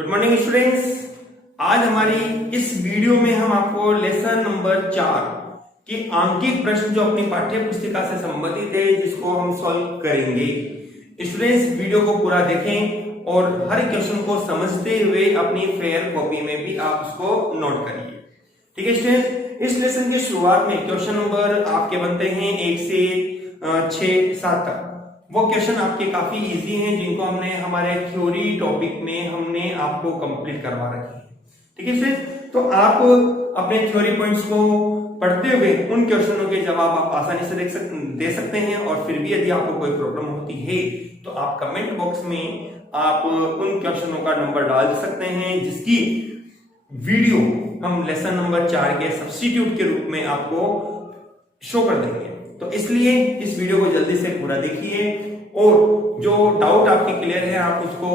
Good morning students. आज हमारी इस वीडियो में हम आपको लेसन नंबर 4 के आंकिक प्रश्न जो अपनी पाठ्य पुस्तिका से संबंधित है जिसको हम सॉल्व करेंगे। स्टूडेंट्स वीडियो को पूरा देखें और हर क्वेश्चन को समझते हुए अपनी फेयर कॉपी में भी आप उसको नोट करिए। ठीक है स्टूडेंट्स, इस लेसन की शुरुआत में क्वेश्चन नंबर आपके बनते हैं 1 से 6 7 तक। वो क्वेश्चन आपके काफी इजी हैं जिनको हमने हमारे थ्योरी टॉपिक में हमने आपको कंप्लीट करवा रखे हैं। ठीक है फ्रेंड्स, तो आप अपने थ्योरी पॉइंट्स को पढ़ते हुए उन क्वेश्चनों के जवाब आप आसानी से दे सकते हैं। और फिर भी यदि आपको कोई प्रॉब्लम होती है तो आप कमेंट बॉक्स में आप उन क्वेश्चनों का नंबर डाल सकते हैं जिसकी वीडियो हम लेसन नंबर 4 के सब्स्टिट्यूट के रूप में आपको शो कर देंगे। तो इसलिए इस वीडियो को जल्दी से पूरा देखिए और जो डाउट आपके क्लियर है आप उसको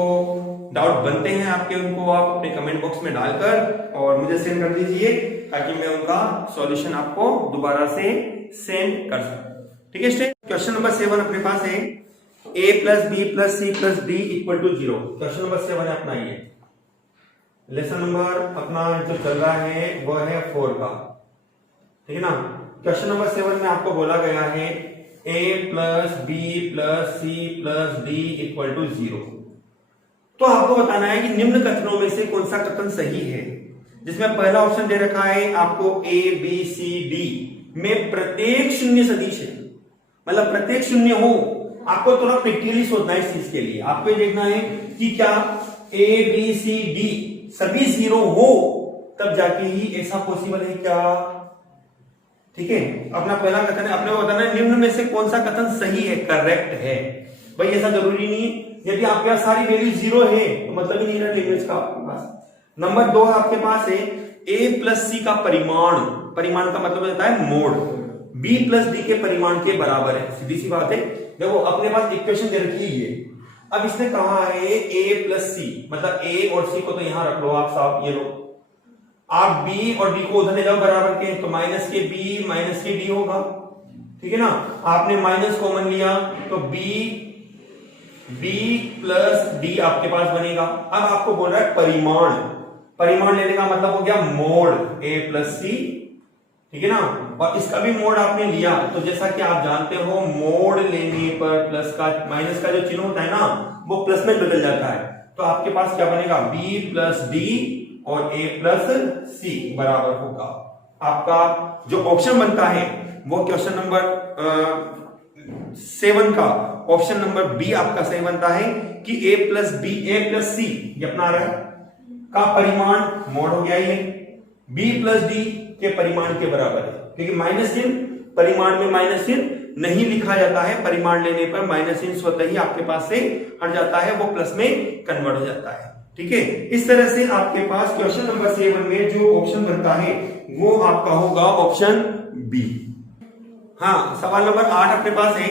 डाउट बनते हैं आपके उनको आप अपने कमेंट बॉक्स में डालकर और मुझे सेंड कर दीजिए ताकि मैं उनका सॉल्यूशन आपको दोबारा से सेंड कर सकूं। ठीक है स्टूडेंट, क्वेश्चन नंबर 7 अपने पास है a plus B plus C plus D equal to 0। Question number 7 है अपना, ये लेसन नंबर अपना जो चल रहा है वह है 4 का। ठीक है ना। क्वेश्चन नंबर 7 में आपको बोला गया है a plus B plus C plus D equal to 0। तो आपको बताना है कि निम्न कथनों में से कौन सा कथन सही है। जिसमें पहला ऑप्शन दे रखा है आपको a b c d में प्रत्येक शून्य सदिश है, मतलब प्रत्येक शून्य हो। आपको थोड़ा प्रैक्टिकली सोचना है इस चीज के लिए। आपको देखना है कि क्या a b c d सभी 0 हो तब जाके ही ऐसा पॉसिबल है क्या। ठीक है, अपना पहला कथन है, अपने को बताना है निम्न में से कौन सा कथन सही है, करेक्ट है। भाई ऐसा जरूरी नहीं, यदि आपके पास सारी वैल्यू 0 है तो मतलब ही नहीं रहा लिमिट्स का आपके पास। नंबर 2 आपके पास है a प्लस सी का परिमाण, परिमाण का मतलब होता है मोड, b प्लस डी के परिमाण के बराबर है। सीधी सी बात है, देखो अपने पास इक्वेशन दे रखी है। अब इसने कहा है a प्लस सी, मतलब a और c को तो यहां रख लो आप साहब, ये लो आप b और d को उधर ले जाओ बराबर के, तो माइनस के b माइनस के d होगा। ठीक है ना। आपने माइनस कॉमन लिया तो b प्लस डी आपके पास बनेगा। अब आपको बोल रहा है परिमाण, परिमाण लेने का मतलब हो गया मोड a प्लस सी। ठीक है ना। और इसका भी मोड आपने लिया तो जैसा कि आप जानते हो मोड लेने पर प्लस का माइनस का जो चिन्ह होता है ना वो प्लस में बदल जाता है। तो आपके पास क्या बनेगा, b प्लस डी और a प्लस सी बराबर होगा। आपका जो ऑप्शन बनता है वो क्वेश्चन नंबर 7 का ऑप्शन नंबर बी आपका सही बनता है कि a plus B a plus C ये अपना रहा का परिमाण मोड हो गया, ये b प्लस डी के परिमाण के बराबर है। क्योंकि माइनस चिन्ह परिमाण में माइनस चिन्ह नहीं लिखा जाता है, परिमाण लेने पर माइनस चिन्ह स्वतः ही आपके पास से हट जाता है, वो प्लस में कन्वर्ट हो जाता है। ठीक है, इस तरह से आपके पास क्वेश्चन नंबर 7 में जो ऑप्शन बनता है वो आपका होगा ऑप्शन बी। हाँ, सवाल नंबर 8 अपने पास है।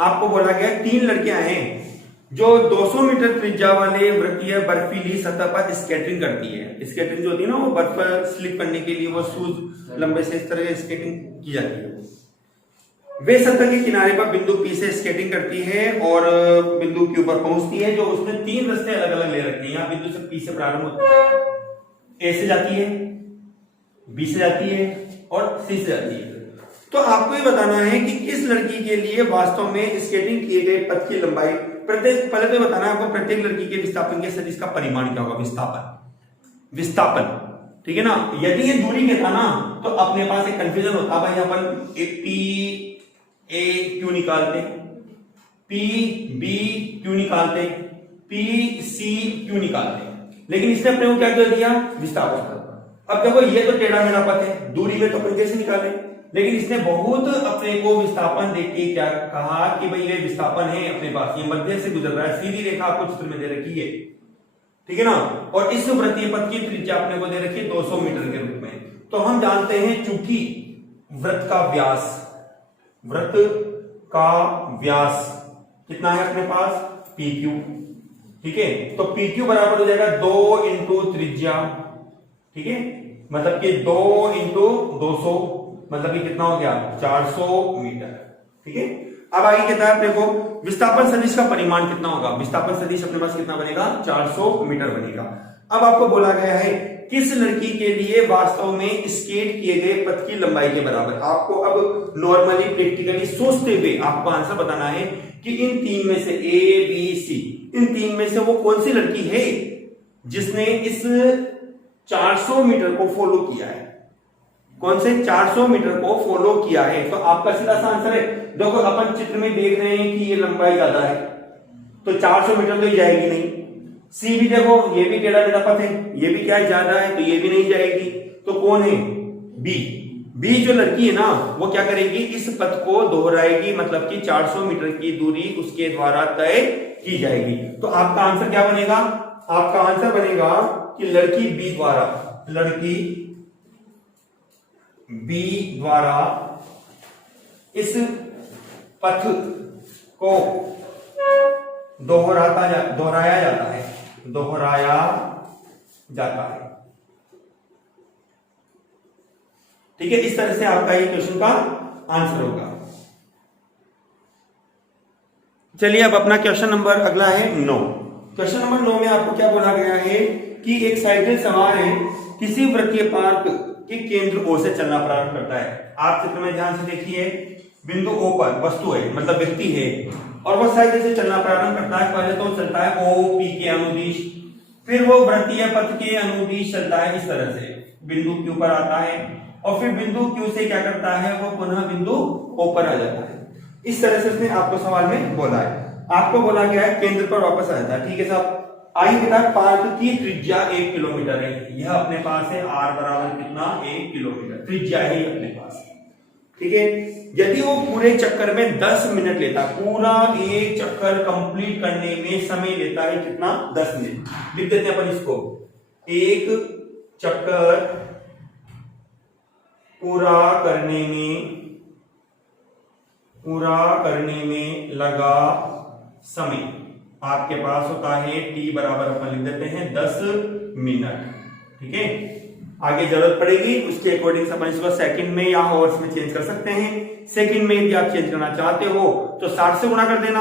आपको बोला गया 3 लड़कियां हैं जो 200 मीटर त्रिज्या वाले वृत्तीय बर्फीली सतह पर स्केटिंग करती है। स्केटिंग जो होती है ना वो बर्फ पर स्लिप करने के लिए वो शूज लंबे से इस तरह से स्केटिंग की जाती है। वे सतह के किनारे पर बिंदु P से स्केटिंग करती है और बिंदु Q पर पहुंचती है। जो उसने 3 रास्ते अलग अलग ले रखे हैं। यहाँ बिंदु से P से प्रारंभ होता है, A से जाती है, B से जाती है और C से जाती है। तो आपको ये बताना है कि किस लड़की के लिए वास्तव में स्केटिंग किए गए पथ की लंबाई प्रत्येक, पहले तो बताना है आपको प्रत्येक लड़की के विस्थापन के सदिश का परिमाण क्या होगा, विस्थापन, विस्थापन। ठीक है ना। यदि ये दूरी के था ना तो अपने पास एक कंफ्यूजन होता भाई, अपन P A क्यों निकालते, P B क्यों निकालते, P C क्यों निकालते, लेकिन इसने अपने को क्या कर दिया, विस्थापन। अब देखो ये तो टेढ़ा मेढ़ा पथ है, दूरी में तो अपन कैसे निकाले, लेकिन इसने बहुत अपने को विस्थापन देख के क्या कहा कि भाई ये विस्थापन है अपने पास, ये मध्य से गुजर रहा है, सीधी रेखा आपको चित्र में दे रखी है। ठीक है ना। और इस वृत्तीय पथ की त्रिज्या अपने को दे रखी है 200 मीटर के रूप में। तो हम जानते हैं चूंकि वृत्त का व्यास, वृत्त का व्यास कितना है अपने पास, PQ। ठीक है, तो PQ बराबर हो जाएगा 2 इंटू त्रिज्या। ठीक है, मतलब कि 2 इंटू 200 मतलब कि कितना हो गया, 400 मीटर। ठीक है। अब आगे कहता है अपने को विस्थापन सदिश का परिमाण कितना होगा। विस्थापन सदिश अपने पास कितना बनेगा, 400 मीटर बनेगा। अब आपको बोला गया है किस लड़की के लिए वास्तव में स्केट किए गए पथ की लंबाई के बराबर। आपको अब नॉर्मली प्रैक्टिकली सोचते हुए आपको आंसर बताना है कि इन तीन में से ए बी सी, इन तीन में से वो कौन सी लड़की है जिसने इस 400 मीटर को फॉलो किया है, कौन से 400 मीटर को फॉलो किया है। तो आपका सीधा सा आंसर है, देखो अपन चित्र में देख रहे हैं कि ये लंबाई ज्यादा है तो 400 मीटर तो ये जाएगी नहीं। सी भी देखो, ये भी टेढ़ा टेढ़ा पथ है, ये भी क्या है ज्यादा है तो ये भी नहीं जाएगी। तो कौन है? बी। बी जो लड़की है ना वो क्या करेगी, इस पथ को दोहराएगी, मतलब कि 400 मीटर की दूरी उसके द्वारा तय की जाएगी। तो आपका आंसर क्या बनेगा? आपका आंसर बनेगा कि लड़की बी द्वारा, लड़की बी द्वारा इस पथ को दोहराया जाता है, दोहराया जाता है। ठीक है, इस तरह से आपका ये क्वेश्चन का आंसर होगा। चलिए अब अपना क्वेश्चन नंबर अगला है 9। क्वेश्चन नंबर 9 में आपको क्या बोला गया है कि एक साइकिल सवार है किसी वृत्तीय पार्क के केंद्र ओ से चलना प्रारंभ करता है। आप चित्र में ध्यान से देखिए, बिंदु ओ पर वस्तु है, मतलब व्यक्ति है, और वह साइकिल से चलना प्रारंभ करता है। पहले तो चलता है ओ पी के अनुदिश, फिर वो वृत्तीय पथ के अनुदिश चलता है इस तरह से, बिंदु क्यू पर आता है, और फिर बिंदु क्यू से क्या करता है, वो पुनः बिंदु ओ पर आ जाता है। इस तरह से उसने आपको सवाल में बोला है। आपको बोला गया है केंद्र पर वापस आ जाता है। ठीक है साहब, आइए बेटा, पार्क की त्रिज्या 1 किलोमीटर है, यह अपने पास है, आर बराबर कितना, 1 किलोमीटर त्रिज्या है अपने पास। ठीक है, यदि वो पूरे चक्कर में 10 मिनट लेता, पूरा एक चक्कर कंप्लीट करने में समय लेता है कितना, 10 मिनट। लिख देते हैं अपन इसको, एक चक्कर पूरा करने में लगा समय आपके पास होता है टी बराबर, अपन लिख देते हैं 10 मिनट। ठीक है, आगे जरूरत पड़ेगी उसके अकॉर्डिंग अपन इसको सेकंड में या आवर्स में चेंज कर सकते हैं। सेकंड में यदि आप चेंज करना चाहते हो तो 60 से गुणा कर देना,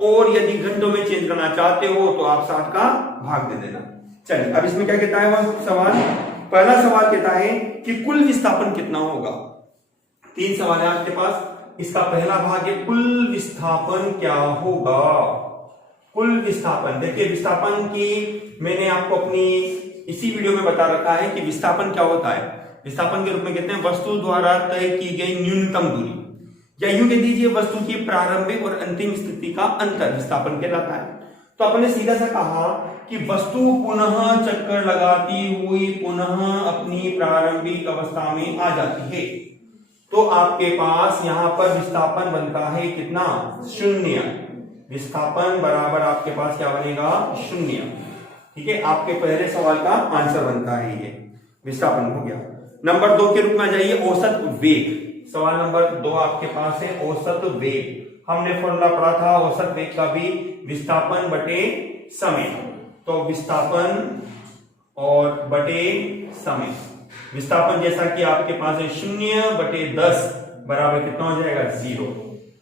और यदि घंटों में चेंज करना चाहते हो तो आप 60 का भाग दे देना। चलिए अब इसमें क्या कहता है वह सवाल, पहला सवाल कहता है कि कुल विस्थापन कितना होगा। 3 सवाल है आपके पास, इसका पहला भाग है कुल विस्थापन क्या होगा। कुल विस्थापन, देखिए विस्थापन की मैंने आपको अपनी इसी वीडियो में बता रखा है कि विस्थापन क्या होता है। विस्थापन के रूप में कहते हैं वस्तु द्वारा तय की गई न्यूनतम दूरी, या यूं कह दीजिए वस्तु की प्रारंभिक और अंतिम स्थिति का अंतर विस्थापन कहलाता है। तो अपने सीधा सा कहा कि वस्तु पुनः चक्कर लगाती हुई पुनः अपनी प्रारंभिक अवस्था में आ जाती है, तो आपके पास यहां पर विस्थापन बनता है कितना, 0। विस्थापन बराबर आपके पास क्या बनेगा, 0। ठीक है, आपके पहले सवाल का आंसर बनता है ये, विस्थापन हो गया। नंबर 2 के रूप में आ जाइए, औसत वेग। सवाल नंबर 2 आपके पास है औसत वेग। हमने फॉर्मूला पढ़ा था औसत वेग का भी, विस्थापन बटे समय। तो विस्थापन और बटे समय, विस्थापन जैसा कि आपके पास है 0/10 बराबर कितना हो जाएगा, 0।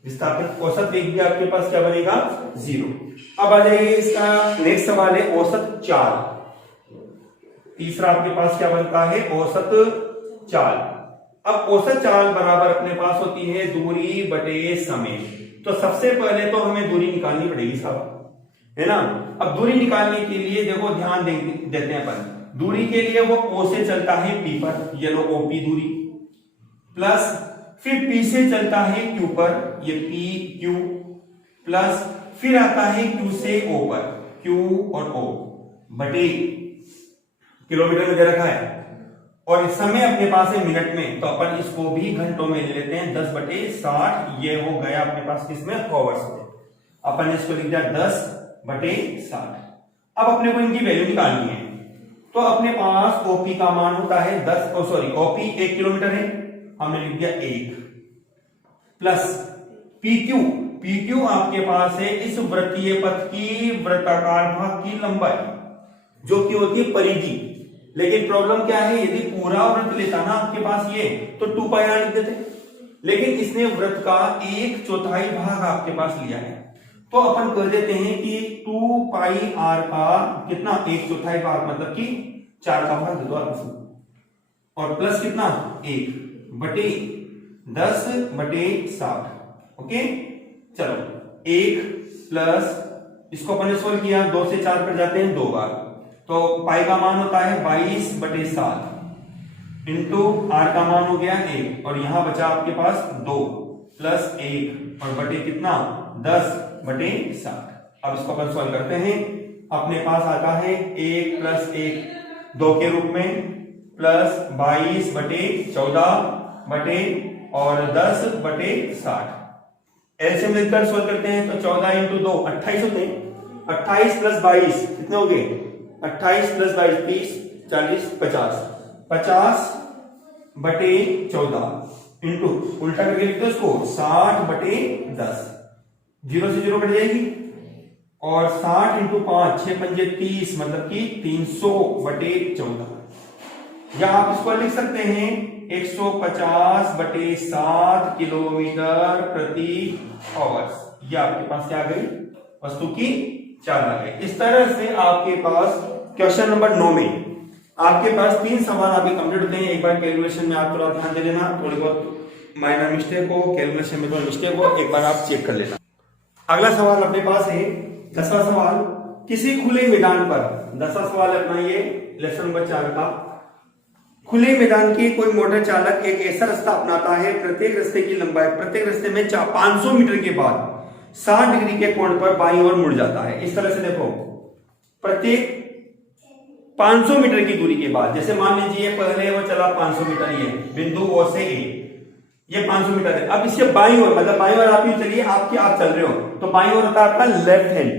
विस्थापन औसत वेग भी आपके पास क्या बनेगा, 0। अब आ जाइए, इसका नेक्स्ट सवाल है औसत चाल। तीसरा आपके पास क्या बनता है, औसत चाल। अब औसत चाल बराबर अपने पास होती है दूरी बटे समय। तो सबसे पहले तो हमें दूरी निकालनी पड़ेगी साहब, है ना। अब दूरी निकालने के लिए देखो ध्यान देते हैं अपन, दूरी के लिए वो ओ से चलता है पी पर, ये लो ओपी दूरी, प्लस फिर पी से चलता है क्यू पर, ये पी क्यू, प्लस फिर आता है क्यू से ओ पर, क्यू और ओ बटे किलोमीटर में दे रखा है, और समय अपने पास है मिनट में, तो अपन इसको भी घंटों में ले लेते हैं, 10/60। ये हो गया अपने पास किसमें, हॉवर्स में। अपन इसको लिख दिया 10/60। अब अपने को इनकी वैल्यू निकालनी है, तो अपने पास ओपी का मान होता है ओपी 1 किलोमीटर है, हमने लिख दिया 1, प्लस पीक्यू आपके पास है इस वृत्तीय पथ की वृत्ताकार भाग की लंबाई, जो कि होती है परिधि। लेकिन प्रॉब्लम क्या है, यदि पूरा वृत्त लेता ना आपके पास ये, तो 2πr लिख देते, लेकिन इसने वृत्त का 1/4 भाग आपके पास लिया है। तो अपन कह देते हैं कि 2 पाई आर का कितना 1/4 भाग, मतलब कि 4 का भाग दे दो आप, और प्लस कितना 1/10/60। ओके, चलो 1 प्लस इसको अपन ने सोल्व किया, 2 से 4 पर जाते हैं 2 बार, तो पाई का मान होता है 22/7 इंटू आर का मान हो गया 1, और यहां बचा आपके पास 2 प्लस 1 और बटे कितना 10/60। अब इसको अपन सॉल्व करते हैं, अपने पास आता है 1 प्लस 1 2 के रूप में, प्लस 22/14 बटे और 10/60। एलसीएम लेकर सॉल्व करते हैं तो 14 इंटू 2 28 होते हैं, 28 प्लस 22 कितने हो गए 28 प्लस 22 30 40 50, 50/14 इंटू उल्टा करके लिखते हैं उसको 60/10, 0 से 0 कट जाएगी, और 60 इंटू 5 6 पंजे 30, मतलब कि 300/14, या आप इसको लिख सकते हैं 150/7 किलोमीटर प्रति आवर्स। ये आपके पास क्या आ गई, वस्तु की चाल आ गई। इस तरह से आपके पास क्वेश्चन नंबर 9 में आपके पास 3 सवाल आपके कंप्लीट होते हैं। एक बार कैलकुलेशन में आप थोड़ा ध्यान दे लेना, थोड़ी बहुत माइनर मिस्टेक हो, कैलकुलेशन में थोड़ा मिस्टेक हो, एक बार आप चेक कर लेना। अगला सवाल अपने पास है 10वां सवाल, किसी खुले मैदान पर, 10वां सवाल अपना ये लेसन नंबर 4 का, खुले मैदान के कोई मोटर चालक एक ऐसा रास्ता अपनाता है, प्रत्येक रास्ते की लंबाई, प्रत्येक रास्ते में 500 मीटर के बाद 60 डिग्री के कोण पर बाईं ओर मुड़ जाता है। इस तरह से देखो, प्रत्येक 500 मीटर की दूरी के बाद, जैसे मान लीजिए पहले वो चला 500 मीटर, ये बिंदु ओ से ए, ये 500 मीटर है। अब इसके बाईं ओर, मतलब बाईं ओर आप यूं चलिए, आप चल रहे हो तो बाईं ओर होता है आपका लेफ्ट हैंड,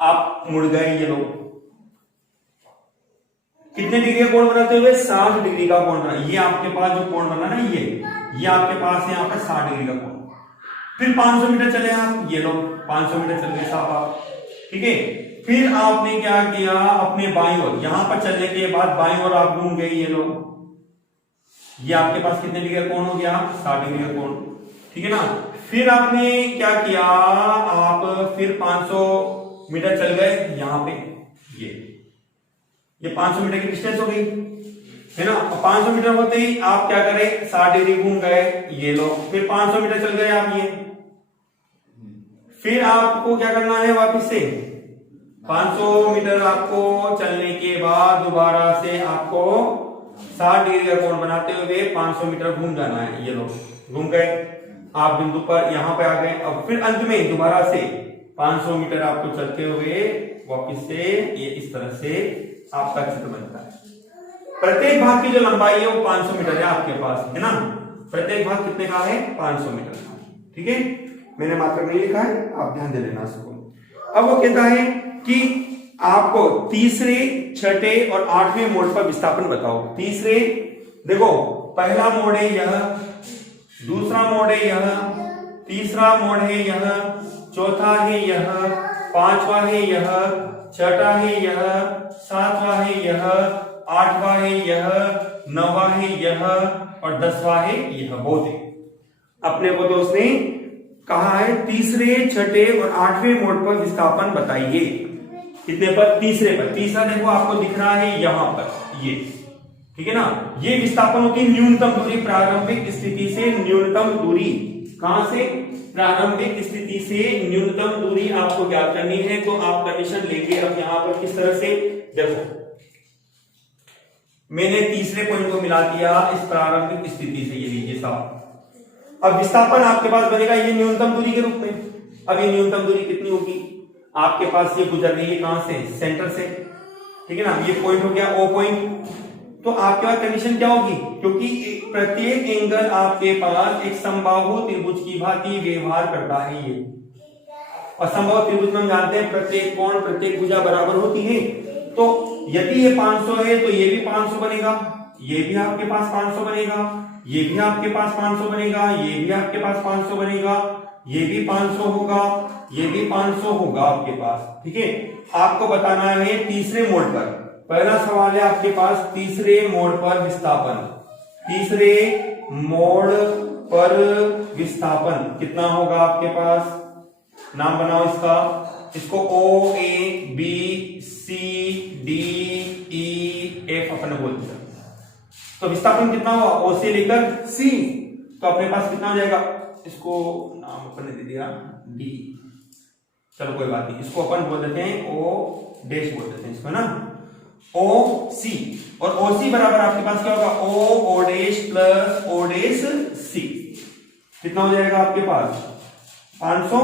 आप मुड़ गए, ये लोग कितने डिग्री का कोण बनाते हुए 60 डिग्री का कोण बना। ये आपके पास जो कोण बना ना, ये आपके पास है यहाँ पे 60 डिग्री का कोण। फिर 500 मीटर चले आप, ये लोग 500 मीटर चल गए साहब आप, ठीक है। फिर आपने क्या किया, अपने बाईं ओर, यहां पर चलने के बाद बाईं ओर आप घूम गए, ये लोग, ये आपके पास कितने डिग्री का कोण हो गया 60 डिग्री का कोण, ठीक है ना। फिर आपने क्या किया, आप फिर 500 मीटर चल गए यहां पे, ये 500 मीटर की डिस्टेंस हो गई है ना। 500 मीटर होते ही आप क्या करें, 60 डिग्री घूम गए, ये लोग, फिर 500 मीटर चल गए आप, ये फिर आपको क्या करना है, वापस से 500 मीटर आपको चलने के बाद दोबारा से आपको 60 डिग्री का कोण बनाते हुए 500 मीटर घूम जाना है। ये लोग घूम गए, आप बिंदु पर यहां पे आ गए। अब फिर अंत में दोबारा से 500 मीटर आपको चलते हुए वापस से ये इस तरह से आपका चित्र बनता है। प्रत्येक भाग की जो लंबाई है वो 500 मीटर है आपके पास, है ना। प्रत्येक भाग कितने का है 500 मीटर का, ठीक है। मैंने मात्र नहीं लिखा है, आप ध्यान दे लेना इसको। अब वो कहता है कि आपको तीसरे, छठे और 8वें मोड पर विस्थापन बताओ। तीसरे, देखो पहला मोड है यह, दूसरा मोड है यह, तीसरा मोड है यह, चौथा है यह, पांचवा है यह, छठा है यह, सातवां है यह, आठवां है यह, नौवां है यह और 10वां है यह। बहुत है, अपने को दोस्त ने कहा है तीसरे, छठे और 8वें मोड पर विस्थापन बताइए। कितने पर, तीसरे पर। तीसरा देखो आपको दिख रहा है यहां पर, ये, ठीक है ना। ये विस्थापन होती है न्यूनतम दूरी, प्रारंभिक स्थिति से न्यूनतम दूरी। कहां से, प्रारंभिक स्थिति से न्यूनतम दूरी आपको ज्ञात करनी है, तो आप कंडीशन लेंगे। अब यहां पर किस तरह से, देखो मैंने तीसरे पॉइंट को मिला दिया इस प्रारंभिक स्थिति से, ये लीजिए साहब। अब विस्थापन आपके पास बनेगा ये न्यूनतम दूरी के रूप में। अब ये न्यूनतम दूरी कितनी होगी, आपके पास ये गुजर रही है कहां से, सेंटर से, ठीक है ना। ये पॉइंट हो गया ओ पॉइंट। तो आपके पास कंडीशन क्या होगी, क्योंकि प्रत्येक एंगल आपके पास एक समबाहु त्रिभुज की भांति व्यवहार करता है ये, और समबाहु त्रिभुज में हम जानते हैं प्रत्येक कोण, प्रत्येक भुजा बराबर होती है। तो यदि ये 500 है तो ये भी 500 बनेगा, ये भी आपके पास 500 बनेगा, ये भी आपके पास 500 बनेगा, ये भी आपके पास 500 बनेगा, ये भी 500 होगा, ये भी 500 होगा आपके पास, ठीक है। आपको बताना है तीसरे मोड पर। पहला सवाल है आपके पास तीसरे मोड पर विस्थापन। तीसरे मोड पर विस्थापन कितना होगा आपके पास, नाम बनाओ इसका, इसको O A B C D E F अपन ने बोल दिया। तो विस्थापन कितना हुआ, O से लेकर C, तो अपने पास कितना हो जाएगा, इसको नाम अपन ने दे दिया D, चलो कोई बात नहीं, इसको अपन बोल देते हैं O डैश बोल देते हैं इसको ना, O C, और O C बराबर आपके पास क्या होगा, O dash plus O dash C, कितना हो जाएगा आपके पास 500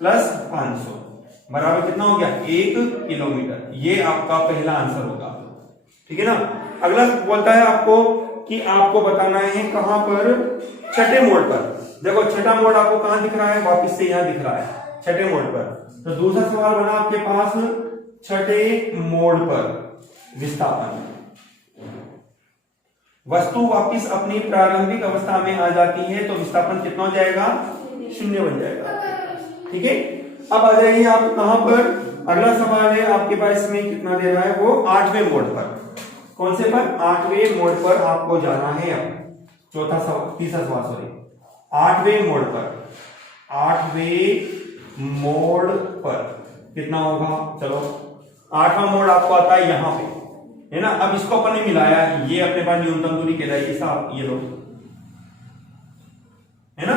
प्लस 500 बराबर कितना हो गया 1 किलोमीटर। ये आपका पहला आंसर होगा, ठीक है ना। अगला बोलता है आपको कि आपको बताना है कहां पर, छठे मोड़ पर। देखो छठा मोड़ आपको कहां दिख रहा है, वापस से यहां दिख रहा है छठे मोड़ पर। तो दूसरा सवाल बना आपके पास, छठे मोड़ पर विस्थापन, वस्तु वापस अपनी प्रारंभिक अवस्था में आ जाती है तो विस्थापन कितना हो जाएगा, 0 बन जाएगा, ठीक है। अब आ जाइए आप कहां पर, अगला सवाल है आपके पास, इसमें कितना दे रहा है, वो 8वें मोड़ पर। कौन से पर, 8वें मोड़ पर आपको जाना है। अब चौथा सवाल, तीसरा सवाल सॉरी, 8वें मोड़ पर, 8वें मोड़ पर कितना होगा, चलो 8वां मोड़ आपको आता है यहां पे, है ना। अब इसको अपन ने मिलाया, ये अपने पास न्यूनतम दूरी कहलाएगी साहब, ये लो, है ना।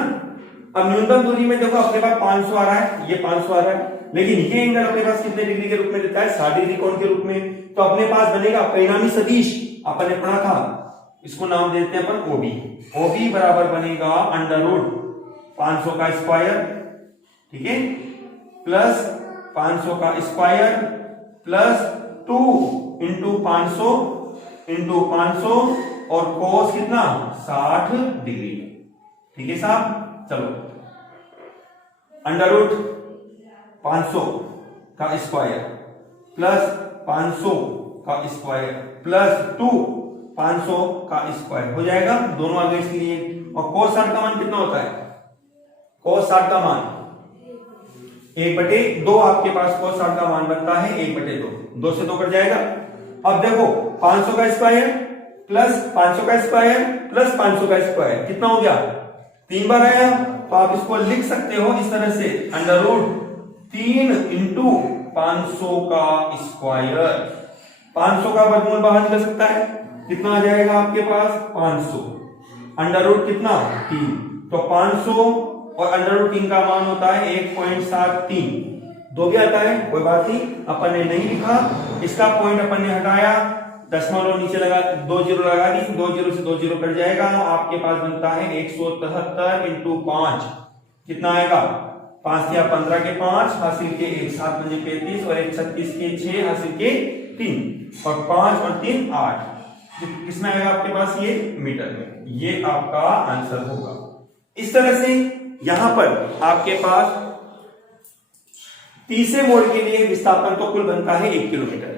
अब न्यूनतम दूरी में देखो अपने पास 500 आ रहा है, ये 500 आ रहा है, लेकिन ये एंगल अपने पास कितने डिग्री के रूप में देता है, 60 डिग्री कोण के रूप में। तो अपने पास बनेगा परिणामी सदिश, अपन ने पढ़ा था, इसको नाम देते हैं अपन OB। OB बराबर बनेगा अंडर रूट 500 का स्क्वायर, ठीक है, प्लस 500 का स्क्वायर प्लस 2 इंटू 500 इंटू 500 और कोस कितना 60 डिग्री, ठीक है साहब। चलो अंडर रूट 500 का स्क्वायर प्लस 500 का स्क्वायर प्लस 2 500 का स्क्वायर हो जाएगा, दोनों आगे इसलिए। और कोस 60 का मान कितना होता है, कोस 60 का मान 1/2 आपके पास कोस 60 का मान बनता है 1/2, 2 से 2 कट जाएगा। अब देखो 500 का स्क्वायर प्लस 500 का स्क्वायर प्लस 500 का स्क्वायर कितना हो गया, 3 बार आया। तो आप इसको लिख सकते हो इस तरह से, अंडर रूट 3 इंटू 500 का स्क्वायर, 500 का वर्गमूल बाहर निकल सकता है, कितना आ जाएगा आपके पास 500, अंडर रूट कितना 3, तो 500 और अंडर रूट 3 का मान होता है 1.73, 2 भी आता है, कोई बात नहीं, अपन ने नहीं लिखा, इसका पॉइंट अपन ने हटाया, दशमलव नीचे लगा, 2 जीरो लगा दी, 2 जीरो से 2 जीरो कट जाएगा, आपके पास बनता है 173 इंटू 5, कितना आएगा 5 या 15 के 5 हासिल के 1, 7 पंजे 35 और 1 36 के 6 हासिल के 3 और 5 और 3 8, किसमें आएगा आपके पास ये मीटर में, ये आपका आंसर होगा। इस तरह से यहां पर आपके पास तीसरे मोड़ के लिए विस्थापन तो कुल बनता है 1 किलोमीटर,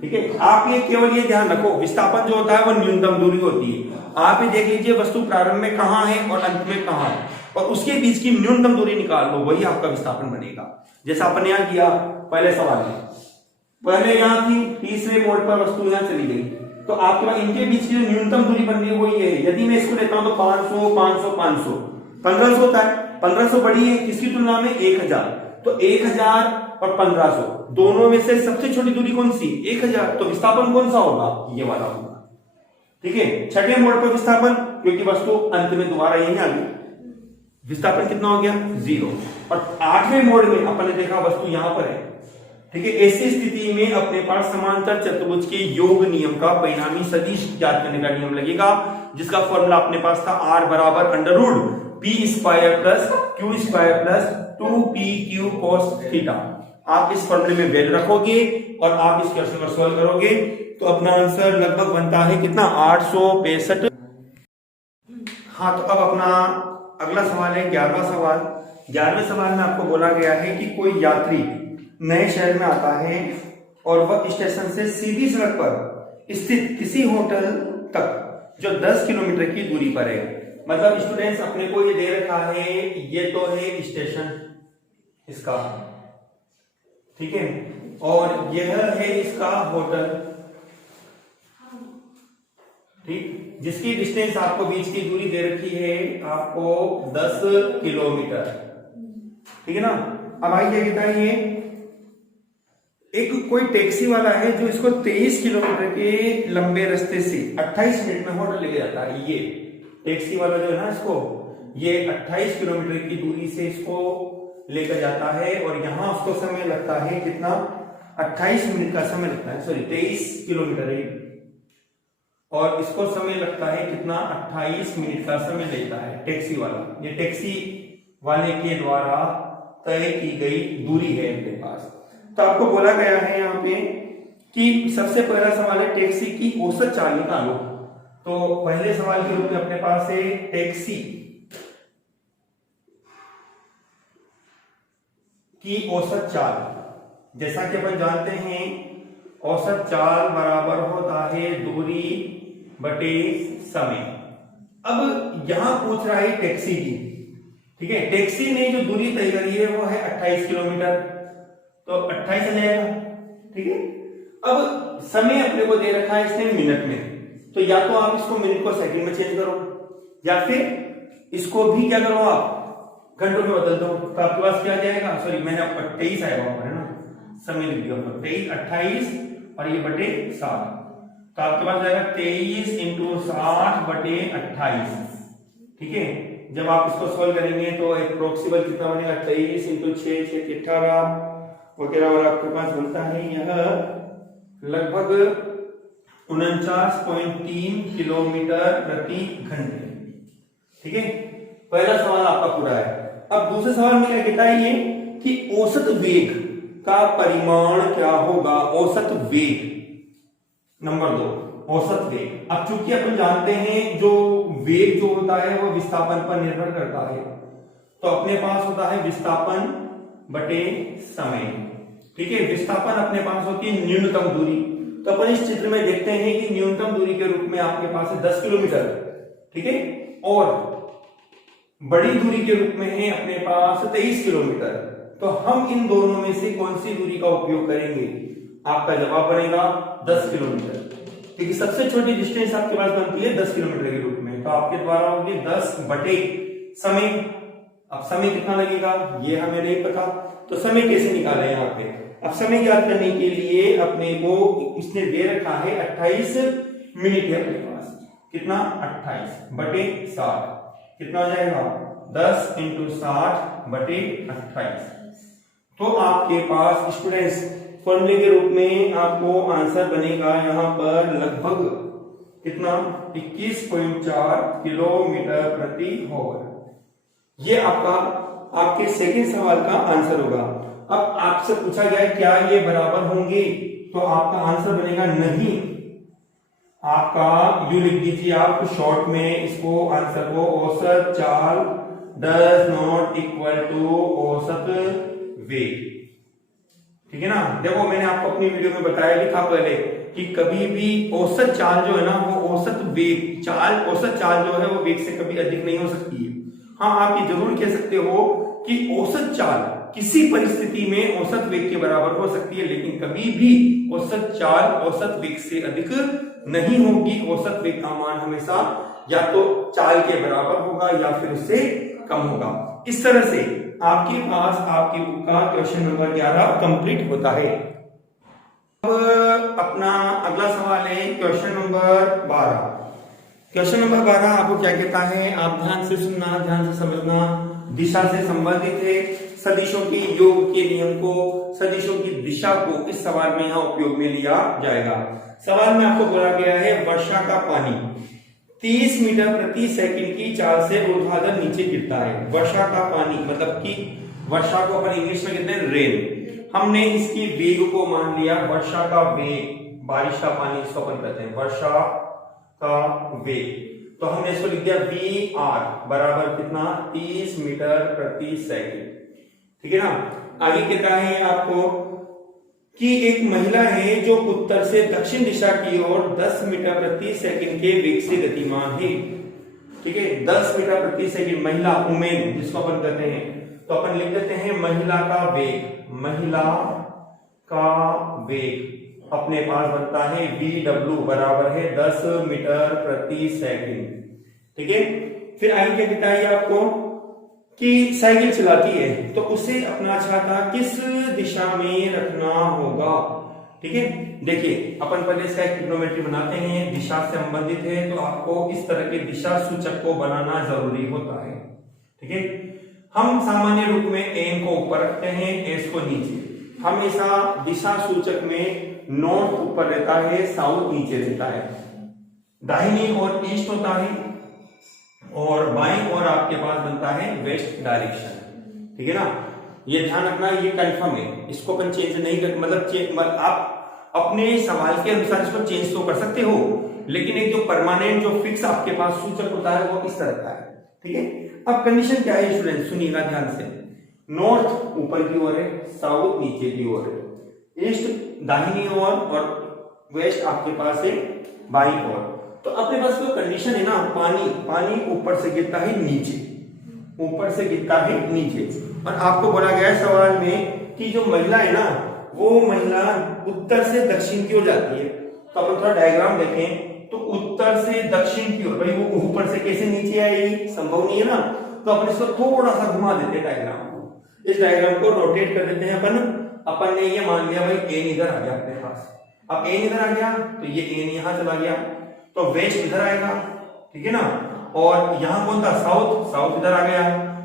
ठीक है। आप ये केवल ये ध्यान रखो, विस्थापन जो होता है वो न्यूनतम दूरी होती है। आप ये देख लीजिए वस्तु प्रारंभ में कहां है और अंत में कहां है, और उसके बीच की न्यूनतम दूरी निकाल लो, वही आपका विस्थापन बनेगा। जैसा अपन यहां किया पहले सवाल में, पहले यहां थी, तीसरे मोड़ पर वस्तु यहां चली गई, तो आपके पास इनके बीच की जो न्यूनतम दूरी बन रही है वो ये है। यदि मैं इसको लेता हूं तो 500 500 500 1500 होता है, 1500 बड़ी है किसकी तुलना में 1000, तो 1000 और 1500 दोनों में से सबसे छोटी दूरी कौन सी 1000, तो विस्थापन कौन सा होगा, ये वाला होगा, ठीक है। छठे मोड़ पर विस्थापन, क्योंकि वस्तु अंत में दोबारा यहीं आ गई, विस्थापन कितना हो गया 0। और 8वें मोड़ में अपन ने देखा वस्तु यहां पर है, ठीक है। ऐसी स्थिति में अपने पास समांतर चतुर्भुज के योग नियम का परिणामी सदिश ज्ञात करने का नियम लगेगा, जिसका फॉर्मूला अपने पास था r बराबर under root p square plus q square plus 2pq cos theta. आप इस फॉर्मूले में वैल्यू रखोगे और आप इस क्वेश्चन को सॉल्व करोगे तो अपना आंसर लगभग बनता है कितना 865। हाँ, तो अब अपना अगला सवाल है 11वां सवाल। 11वें सवाल में आपको बोला गया है कि कोई यात्री नए शहर में आता है और वह स्टेशन से सीधी सड़क पर स्थित किसी होटल तक जो 10 किलोमीटर की दूरी पर है। मतलब स्टूडेंट्स अपने को ये दे रखा है, ये तो है स्टेशन इसका, ठीक है, और यह है इसका होटल, ठीक, जिसकी डिस्टेंस आपको बीच की दूरी दे रखी है आपको 10 किलोमीटर, ठीक है ना। अब आइए क्या कहता है, ये एक कोई टैक्सी वाला है जो इसको 23 किलोमीटर के लंबे रास्ते से 28 मिनट में होटल लेके जाता है। ये टैक्सी वाला जो है ना, इसको ये 28 किलोमीटर की दूरी से इसको लेकर जाता है और यहाँ उसको समय लगता है कितना, 28 मिनट का समय लगता है, सॉरी 23 किलोमीटर है और इसको समय लगता है कितना, 28 मिनट का समय लेता है टैक्सी वाला। ये टैक्सी वाले के द्वारा तय की गई दूरी है अपने पास। तो आपको बोला गया है यहाँ पे कि सबसे पहला सवाल है टैक्सी की औसत चाल निकालो। तो पहले सवाल के रूप में अपने पास है टैक्सी की औसत चाल। जैसा कि अपन जानते हैं औसत चाल बराबर होता है दूरी बटे समय। अब यहां पूछ रहा है टैक्सी की, ठीक है। टैक्सी ने जो दूरी तय करी है वो है 28 किलोमीटर, तो 28 आ जाएगा, ठीक है। अब समय अपने को दे रखा है इसने मिनट में, तो या तो आप इसको मिनट को सेकंड में चेंज करो या फिर इसको भी क्या करो, आप घंटों में बदल दो। तो आपके पास क्या जाएगा, सॉरी मैंने आपको 23 आया हुआ है ना, समय लिख दिया, तो 23 28 और ये बटे 7, तो आपके पास जाएगा 23 इंटू 60 बटे 28, ठीक है। जब आप इसको सॉल्व करेंगे तो अप्रोक्सीमेट कितना बनेगा, 23 इंटू 6 6 18 वगैरह और आपके पास बनता है यह लगभग 49.3 किलोमीटर प्रति घंटे, ठीक है। पहला सवाल आपका पूरा है। अब दूसरे सवाल में क्या कहता है ये कि औसत वेग का परिमाण क्या होगा, औसत वेग। नंबर 2 औसत वेग। अब चूंकि अपन जानते हैं जो वेग जो होता है वो विस्थापन पर निर्भर करता है, तो अपने पास होता है विस्थापन बटे समय, ठीक है। विस्थापन अपने पास होती है न्यूनतम दूरी, तो अपन इस चित्र में देखते हैं कि न्यूनतम दूरी के रूप में आपके पास है 10 किलोमीटर, ठीक है, और बड़ी दूरी के रूप में है अपने पास 23 किलोमीटर। तो हम इन दोनों में से कौन सी दूरी का उपयोग करेंगे, आपका जवाब बनेगा 10 किलोमीटर, क्योंकि सबसे छोटी डिस्टेंस आपके पास बनती है 10 किलोमीटर के रूप में। तो आपके द्वारा होगी 10 बटे समय। अब समय कितना लगेगा ये हमें नहीं पता, तो समय कैसे निकाले यहाँ पे। अब समय ज्ञात करने के लिए अपने को इसने दे रखा है 28 मिनट है अपने पास, कितना 28 बटे 60 कितना हो जाएगा 10 इंटू 60 बटे 28। तो आपके पास स्टूडेंट्स फॉर्मूले के रूप में आपको आंसर बनेगा यहाँ पर लगभग कितना 21.4 किलोमीटर प्रति आवर। ये आपका आपके सेकंड सवाल का आंसर होगा। अब आपसे पूछा गया क्या ये बराबर होंगे, तो आपका आंसर बनेगा नहीं। आपका यू लिख दीजिए आप शॉर्ट में इसको आंसर को, औसत चाल डज नॉट इक्वल टू औसत वेग, ठीक है ना। देखो मैंने आपको अपनी वीडियो में बताया लिखा पहले कि कभी भी औसत चाल जो है ना वो औसत वेग चाल, औसत चाल जो है वो वेग से कभी अधिक नहीं हो सकती है। हाँ आप ये जरूर कह सकते हो कि औसत चाल किसी परिस्थिति में औसत वेग के बराबर हो सकती है, लेकिन कभी भी औसत चाल औसत वेग से अधिक नहीं होगी। औसत वेग का मान हमेशा या तो चाल के बराबर होगा या फिर उससे कम होगा। इस तरह से आपके पास आपकी बुक का क्वेश्चन नंबर 11 कंप्लीट होता है। अब अपना अगला सवाल है क्वेश्चन नंबर 12। क्वेश्चन नंबर 12 आपको क्या कहता है, आप ध्यान से सुनना, ध्यान से समझना। दिशा से संबंधित है, सदिशों के योग के नियम को, सदिशों की दिशा को इस सवाल में यहाँ उपयोग में लिया जाएगा। सवाल में आपको बोला गया है वर्षा का पानी 30 मीटर प्रति सेकंड की चाल से ऊर्ध्वाधर नीचे गिरता है। वर्षा का पानी मतलब कि वर्षा को अपन इंग्लिश में कहते हैं रेन। हमने इसकी वेग को मान लिया वर्षा का वेग, बारिश का पानी इसको अपन कहते हैं वर्षा का वेग। तो हमने इसको लिख दिया VR बराबर कितना 30 मीटर प्रति सेकंड, ठीक है ना। आगे कहता है आपको कि एक महिला है जो उत्तर से दक्षिण दिशा की ओर 10 मीटर प्रति सेकंड के वेग से गतिमान है, ठीक है। 10 मीटर प्रति सेकंड महिला, वुमेन जिसको अपन कहते हैं, तो अपन लिख देते हैं महिला का वेग। महिला का वेग अपने पास बनता है VW बराबर है 10 मीटर प्रति सेकंड, ठीक है। फिर आगे क्या कहता है आपको कि साइकिल चलाती है तो उसे अपना छाता किस दिशा में रखना होगा। ठीक है, देखिए अपन पहले इसका एक ट्रिग्नोमेट्री बनाते हैं, दिशा से संबंधित है तो आपको इस तरह के दिशा सूचक को बनाना जरूरी होता है। ठीक है, हम सामान्य रूप में एम को ऊपर रखते हैं, एस को नीचे। हमेशा दिशा सूचक में नॉर्थ ऊपर रहता है, साउथ नीचे रहता है, दाहिनी ओर ईस्ट होता है और बाईं ओर आपके पास बनता है वेस्ट डायरेक्शन। ठीक है ना, ये ध्यान रखना, ये कंफर्म है, इसको अपन चेंज नहीं कर मतलब आप अपने सवाल के अनुसार इसको चेंज तो कर सकते हो, लेकिन एक जो परमानेंट जो फिक्स आपके पास सूचक होता है वो इस तरह का है। ठीक है, अब कंडीशन क्या है स्टूडेंट, सुनिएगा ध्यान से। नॉर्थ ऊपर की ओर है, साउथ नीचे की ओर है, ईस्ट दाहिनी ओर और वेस्ट आपके पास है बाईं ओर। तो अपने पास जो कंडीशन है ना, पानी ऊपर से गिरता है नीचे, ऊपर से गिरता है नीचे। और आपको बोला गया है सवाल में कि जो महिला है ना, वो महिला उत्तर से दक्षिण की ओर जाती है। तो अपन थोड़ा डायग्राम देखें तो उत्तर से दक्षिण की ओर, भाई वो ऊपर से कैसे नीचे आएगी, संभव नहीं है ना। तो अपन इसको थोड़ा सा घुमा देते हैं डायग्राम को, इस डायग्राम को रोटेट कर देते हैं अपन ने ये मान लिया भाई एन इधर आ गया अपने पास। अब एन इधर आ गया तो ये एन यहां चला गया, तो वेस्ट इधर आएगा। ठीक है ना, और यहां कौन था, साउथ इधर आ गया,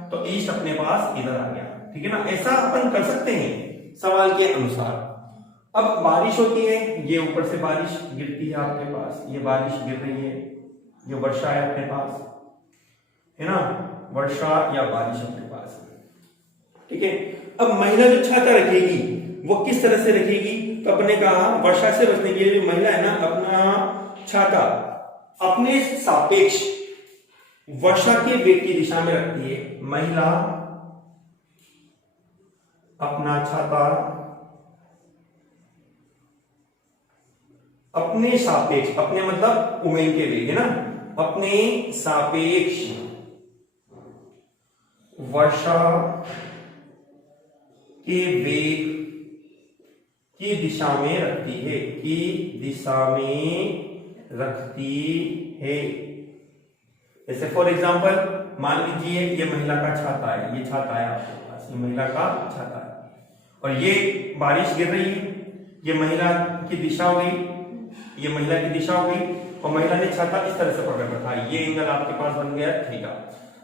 तो ईस्ट अपने पास इधर आ गया। ठीक है ना, ऐसा अपन कर सकते हैं सवाल के अनुसार। अब बारिश होती है, ये ऊपर से बारिश गिरती है आपके पास, ये बारिश गिर रही है, ये वर्षा है अपने पास, है ना, वर्षा या बारिश अपने पास। ठीक है, अब महिला जो छाता रखेगी वो किस तरह से रखेगी, तो अपने कहा वर्षा से बचने के लिए महिला है ना अपना छाता अपने सापेक्ष वर्षा के वेग की दिशा में रखती है। महिला अपना छाता अपने सापेक्ष, अपने मतलब उमेन के वेग है ना, अपने सापेक्ष वर्षा के वेग की दिशा में रखती है, की दिशा में रखती है। जैसे फॉर एग्जांपल मान लीजिए ये महिला का छाता है, ये छाता है आपके पास, ये महिला का छाता है और ये बारिश गिर रही है, ये महिला की दिशा हो गई, ये महिला की दिशा हो गई और महिला ने छाता इस तरह से पकड़ रखा है, ये एंगल आपके पास बन गया थीटा।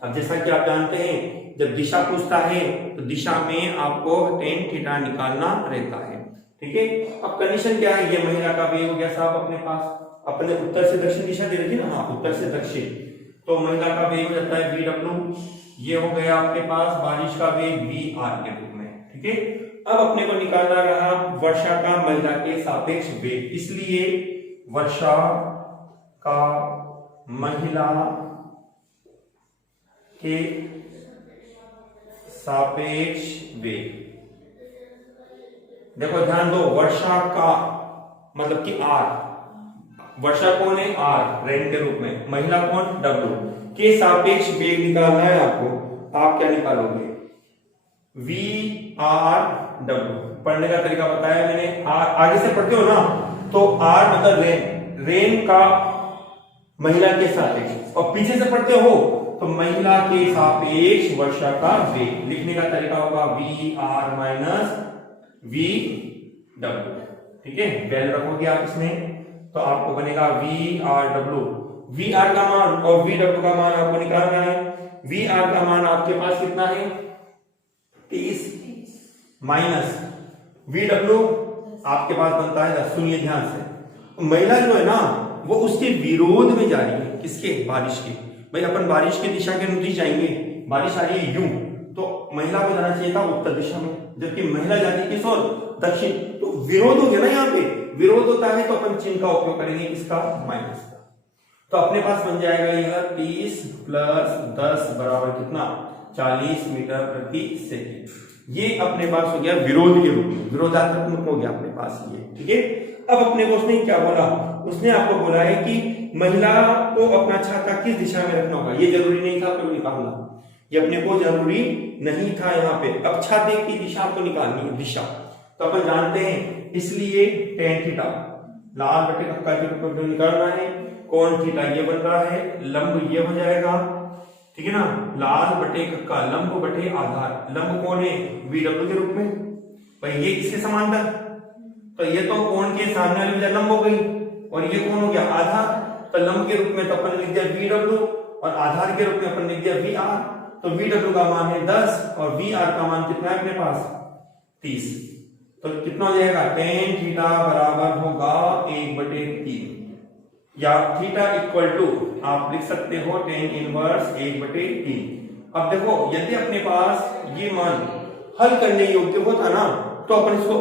अब जैसा कि आप जानते हैं जब दिशा पूछता है तो दिशा में आपको tan थीटा निकालना रहता है। ठीक है, अब कंडीशन क्या है, ये महिला का वेग हो गया साहब अपने पास, अपने उत्तर से दक्षिण दिशा दे रखी ना, हाँ उत्तर से दक्षिण, तो महिला का वेग हो जाता है VW, ये हो गया आपके पास बारिश का वेग VR के रूप में। ठीक है, अब अपने को निकालना रहा वर्षा का महिला के सापेक्ष वेग, इसलिए वर्षा का महिला के सापेक्ष वेग। देखो ध्यान दो, वर्षा का मतलब कि R, वर्षा कौन है R रेन के रूप में, महिला कौन W, के सापेक्ष वेग निकालना है आपको। आप क्या निकालोगे, VRW, पढ़ने का तरीका बताया मैंने, आगे से पढ़ते हो ना, तो R मतलब रेन का महिला के सापेक्ष, और पीछे से पढ़ते हो तो महिला के सापेक्ष वर्षा का वेग। लिखने का तरीका होगा VR माइनस VW। ठीक है, वैल्यू रखोगे आप इसमें तो आपको बनेगा VRW, VR का मान और VW का मान आपको निकालना है। VR का मान आपके पास कितना है 30 माइनस VW आपके पास बनता है 10। सुनिए ध्यान से, महिला जो है ना वो उसके विरोध में जा रही है, किसके, बारिश के। भाई अपन बारिश की दिशा के अनुदिश जाएंगे, बारिश आ रही है यूं, तो महिला को जाना चाहिए था उत्तर दिशा में, जबकि महिला जाती है किस ओर, दक्षिण। तो विरोध हो गया ना, यहाँ पे विरोध होता है तो अपन चिन्ह का उपयोग करेंगे, इसका माइनस का। तो अपने पास बन जाएगा यह 30 प्लस 10 बराबर कितना, 40 मीटर प्रति सेकेंड। ये अपने पास हो गया विरोध के रूप में, विरोधात्मक हो गया अपने पास ये। ठीक है, अब अपने को उसने क्या बोला, उसने आपको बोला है कि महिला को अपना छाता किस दिशा में रखना होगा। ये जरूरी नहीं था आपको निकालना, ये अपने को जरूरी नहीं था यहाँ पे। अब छाते की दिशा आपको निकालनी है, दिशा तो अपन जानते हैं, इसलिए tan थीटा लाल बटे कक्का के रूप में निकालना है। कोण थीटा ये बन रहा है, लंब ये हो जाएगा ठीक है ना, लाल बटे कक्का, लंब बटे आधार। लंब कौन है, VW के रूप में, भाई ये किसके समांतर, तो ये तो कोण के सामने वाली वजह लंब हो गई, और ये कौन हो गया, आधार। तो लंब के रूप में तो अपन लिख दिया VW, और आधार के रूप में अपन लिख दिया VR। तो VW का मान है 10 और VR का मान कितना है अपने पास, 30। तो कितना हो जाएगा, tan थीटा बराबर होगा 1/3, या थीटा इक्वल टू आप लिख सकते हो tan इनवर्स 1/3। अब देखो यदि अपने पास ये मान हल करने योग्य होता ना तो अपन इसको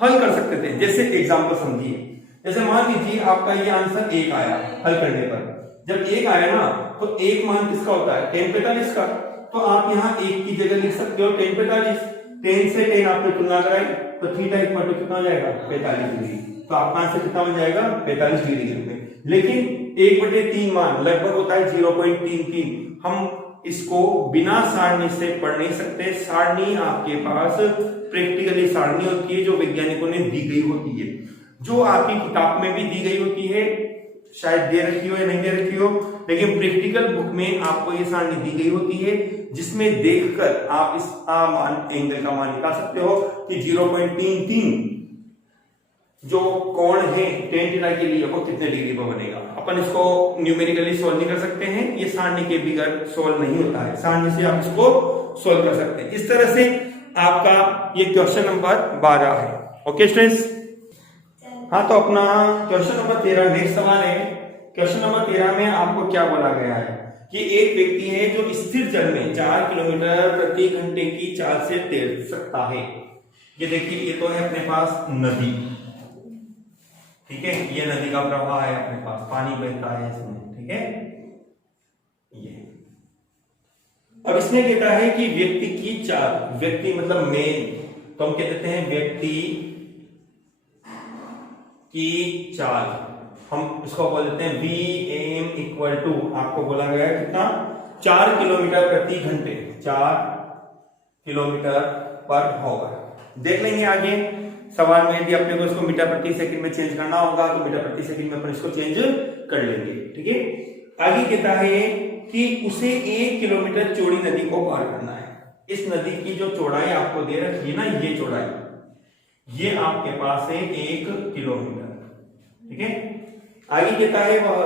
हल कर सकते थे। जैसे एग्जांपल समझिए, जैसे मान लीजिए आपका ये आंसर 1 आया हल करने पर, जब 1 आया ना तो 1 मान किसका होता है, tan 45 का। तो आप यहाँ 1 की जगह लिख सकते हो tan 45, tan से tan आपने तुलना कराई तो थीटा इक्वल टू कितना हो जाएगा, 45 डिग्री। तो आपका आंसर कितना हो जाएगा, 45 डिग्री में। लेकिन 1/3 मान लगभग होता है 0.33। हम इसको बिना सारणी से पढ़ नहीं सकते। सारणी आपके पास प्रैक्टिकली सारणी होती है जो वैज्ञानिकों ने दी गई होती है, जो आपकी किताब में भी दी गई होती है, शायद दे रखी हो या नहीं दे रखी हो, लेकिन प्रैक्टिकल बुक में आपको ये सारणी दी गई होती है, जिसमें देखकर आप इस मान एंगल का मान निकाल सकते हो कि 0.33 जो कोण है tan थीटा के लिए वो कितने डिग्री पर बनेगा। अपन इसको न्यूमेरिकली सोल्व नहीं कर सकते हैं, ये सारणी के बगैर सोल्व नहीं होता है, सारणी से आप इसको सोल्व कर सकते हैं। इस तरह से आपका ये क्वेश्चन नंबर 12 है। ओके स्टूडेंट्स, हाँ तो अपना क्वेश्चन नंबर 13 नेक्स्ट सवाल है। क्वेश्चन नंबर 13 में आपको क्या बोला गया है कि एक व्यक्ति है जो स्थिर जल में 4 किलोमीटर प्रति घंटे की चाल से तैर सकता है। ये देखिए, ये तो है अपने पास नदी, ठीक है, ये नदी का प्रवाह है अपने पास, पानी बहता है इसमें, ठीक है। ये अब इसमें कहता है कि व्यक्ति की चाल, व्यक्ति मतलब मेन, तो हम कह देते हैं व्यक्ति की चाल, हम इसको बोल देते हैं VM इक्वल टू, आपको बोला गया है कितना, 4 किलोमीटर प्रति घंटे, 4 किलोमीटर पर आवर। देख लेंगे आगे सवाल में, यदि अपने को इसको मीटर प्रति सेकंड में चेंज करना होगा तो मीटर प्रति सेकंड में अपन इसको चेंज कर लेंगे, ठीक है। आगे कहता है कि उसे 1 किलोमीटर चौड़ी नदी को पार करना है। इस नदी की जो चौड़ाई आपको दे रखी है ना, ये चौड़ाई, ये आपके पास है 1 किलोमीटर, ठीक है। आगे कहता है वह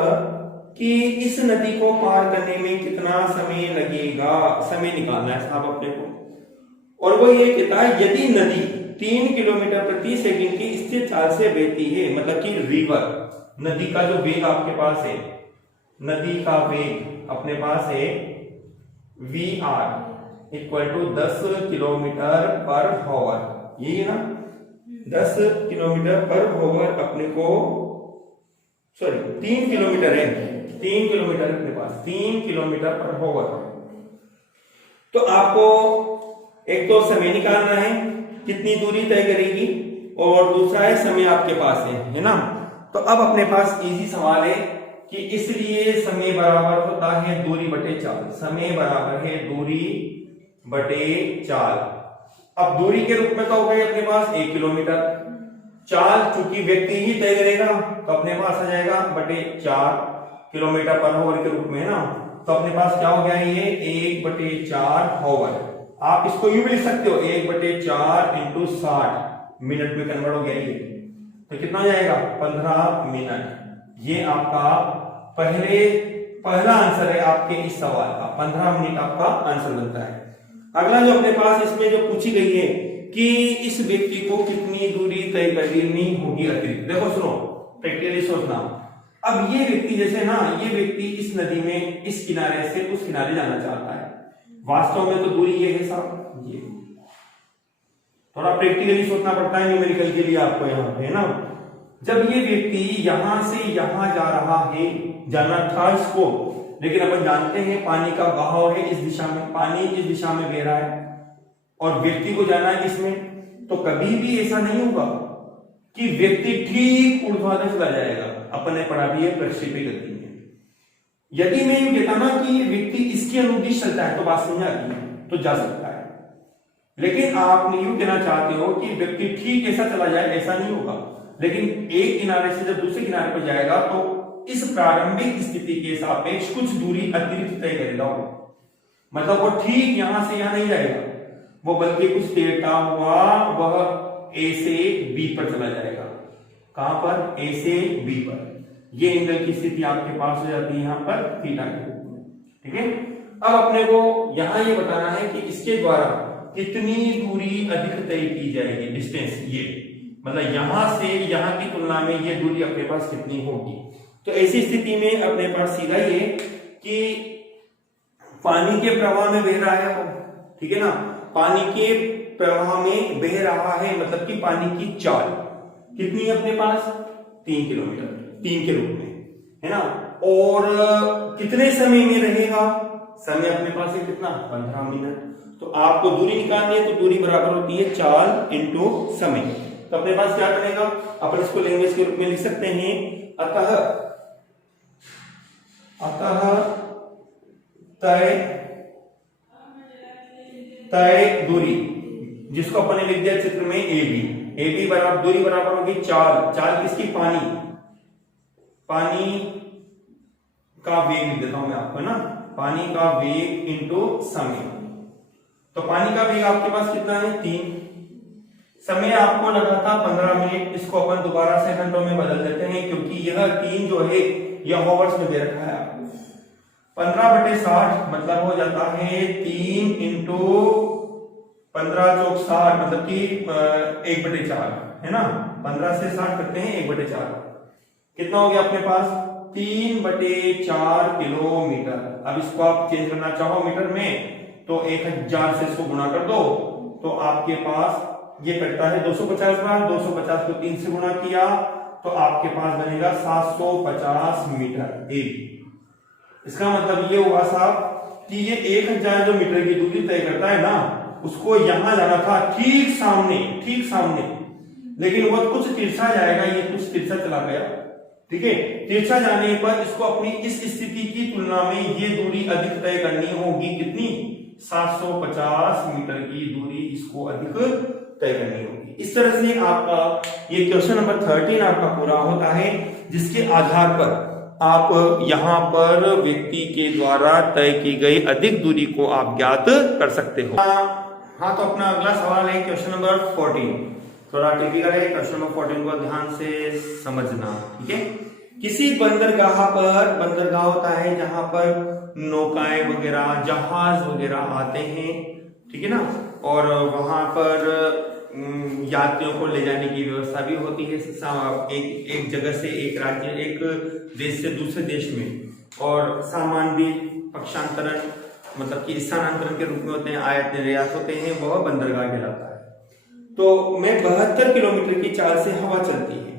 कि इस नदी को पार करने में कितना समय लगेगा, समय निकालना है साहब अपने को। और वो ये कहता है यदि नदी 3 किलोमीटर प्रति सेकंड की स्थिर चाल से बहती है, मतलब कि रिवर, नदी का जो वेग आपके पास है, नदी का वेग अपने पास है VR equal to 10 kilometre per hour, यही ना, 10 किलोमीटर पर आवर अपने को, सॉरी 3 किलोमीटर है, 3 किलोमीटर अपने पास, 3 किलोमीटर पर आवर। तो आपको एक तो समय निकालना है, कितनी दूरी तय करेगी, और दूसरा है समय आपके पास है ना। तो अब अपने पास इजी सवाल है कि इसलिए समय बराबर होता है दूरी बटे चाल, समय बराबर है दूरी बटे चाल। अब दूरी के रूप में तो हो गई अपने पास 1 किलोमीटर, चाल चूंकि व्यक्ति ही तय करेगा तो अपने पास आ जाएगा बटे 4 किलोमीटर पर आवर के रूप में, है ना। तो अपने पास क्या हो गया, ये 1/4 आवर। आप इसको यूं भी लिख सकते हो 1/4 इंटू 60 मिनट में कन्वर्ट हो गया ये, तो कितना हो जाएगा 15 मिनट। ये आपका पहला आंसर है आपके इस सवाल का, 15 मिनट आपका आंसर बनता है। अगला जो अपने पास इसमें जो पूछी गई है कि इस व्यक्ति को कितनी दूरी तय करनी होगी अतिरिक्त, देखो सुनो प्रैक्टिकली सोचना। अब ये व्यक्ति जैसे ना, ये व्यक्ति इस नदी में इस किनारे से उस किनारे जाना चाहता है, वास्तव में तो दूरी ये है साहब, ये थोड़ा प्रैक्टिकली सोचना पड़ता है न्यूमेरिकल के लिए आपको यहाँ पे, है ना। जब ये व्यक्ति यहां से यहां जा रहा है, जाना था इसको, लेकिन अपन जानते हैं पानी का बहाव है इस दिशा में, पानी इस दिशा में बह रहा है और व्यक्ति को जाना है इसमें, तो कभी भी ऐसा नहीं होगा कि व्यक्ति ठीक ऊर्ध्वाधर चला जाएगा। अपन ने पढ़ा भी है प्रक्षेपी गति में। यदि मैं यूं कहता ना कि ये व्यक्ति इसके अनुदिश चलता है तो बात समझ आती है, तो जा सकता है। लेकिन आप यूं कहना चाहते हो कि व्यक्ति ठीक ऐसा चला जाए, ऐसा नहीं होगा। लेकिन एक किनारे से जब दूसरे किनारे पर जाएगा तो इस प्रारंभिक स्थिति के सापेक्ष कुछ दूरी अतिरिक्त तय करेगा। मतलब वो ठीक यहां से यहां नहीं जाएगा, वो बल्कि कुछ टेढ़ा हुआ वह ए से बी पर चला जाएगा। कहां पर? ए से बी पर। ये एंगल की स्थिति आपके पास हो जाती है यहां पर थीटा के रूप में। ठीक है, अब अपने को यहां ये बताना है कि इसके द्वारा कितनी दूरी अधिक तय की जाएगी, डिस्टेंस, ये मतलब यहां से यहां की तुलना में ये दूरी अपने पास कितनी होगी। तो ऐसी स्थिति में अपने पास सीधा ये कि पानी के प्रवाह में बह रहा है वो, ठीक है ना, पानी के प्रवाह में बह रहा है, मतलब कि पानी की चाल कितनी है अपने पास? 3 किलोमीटर, 3 के रूप में, है ना। और कितने समय में रहेगा? समय अपने पास है कितना? 15 मिनट। तो आपको दूरी निकालनी है, तो दूरी बराबर होती है चाल इंटू समय। तो अपने पास क्या बनेगा? अपन इसको लैंग्वेज के रूप में लिख सकते हैं, अतः तय दूरी, जिसको अपन ने लिख दिया चित्र में ए बी बराबर, दूरी बराबर होगी चाल, चाल किसकी? पानी का वेग लिख देता हूं मैं आपको ना, पानी का वेग इंटू समय। तो पानी का वेग आपके पास कितना है? 3। समय आपको लगा था 15 मिनट, इसको अपन दोबारा से घंटों में बदल देते हैं, क्योंकि यह 3 जो है यह हॉवर्स में दे रखा है आपको। 15/60 मतलब हो जाता है 3 इंटू 15 चौक 60, मतलब कि 1/4, है ना। 15 से 60 करते हैं 1/4, कितना हो गया अपने पास? 3/4 किलोमीटर। अब इसको आप चेंज करना चाहो मीटर में, तो 1000 से इसको गुणा कर दो, तो आपके पास ये कटता है 250 बार, 250 को 3 से गुणा किया तो आपके पास बनेगा 750 मीटर एक। इसका मतलब ये हुआ साहब कि ये 1000 जो मीटर की दूरी तय करता है ना, उसको यहां जाना था ठीक सामने, लेकिन वह कुछ तिरछा जाएगा, ये कुछ तिरछा चला गया, ठीक है। तिरछा जाने पर इसको अपनी इस स्थिति की तुलना में ये दूरी अधिक तय करनी होगी, कितनी? 750 मीटर की दूरी इसको अधिक तय करनी होगी। इस तरह से आपका ये क्वेश्चन नंबर 13 आपका पूरा होता है, जिसके आधार पर आप यहां पर व्यक्ति के द्वारा तय की गई अधिक दूरी को आप ज्ञात कर सकते हो। हाँ, तो अपना अगला सवाल है क्वेश्चन नंबर 14। थोड़ा टिपिकल है, क्वेश्चन नंबर 14 को ध्यान से समझना, ठीक है। किसी बंदरगाह पर, बंदरगाह होता है जहां पर नौकाएं वगैरह, जहाज वगैरह आते हैं, ठीक है ना, और वहां पर यात्रियों को ले जाने की व्यवस्था भी होती है, एक जगह से एक राज्य, एक देश से दूसरे देश में, और सामान भी पक्षांतरण, मतलब कि स्थानांतरण के रूप में होते हैं, आयात निर्यात होते हैं, वह बंदरगाह कहलाता है। तो में 72 किलोमीटर की चाल से हवा चलती है,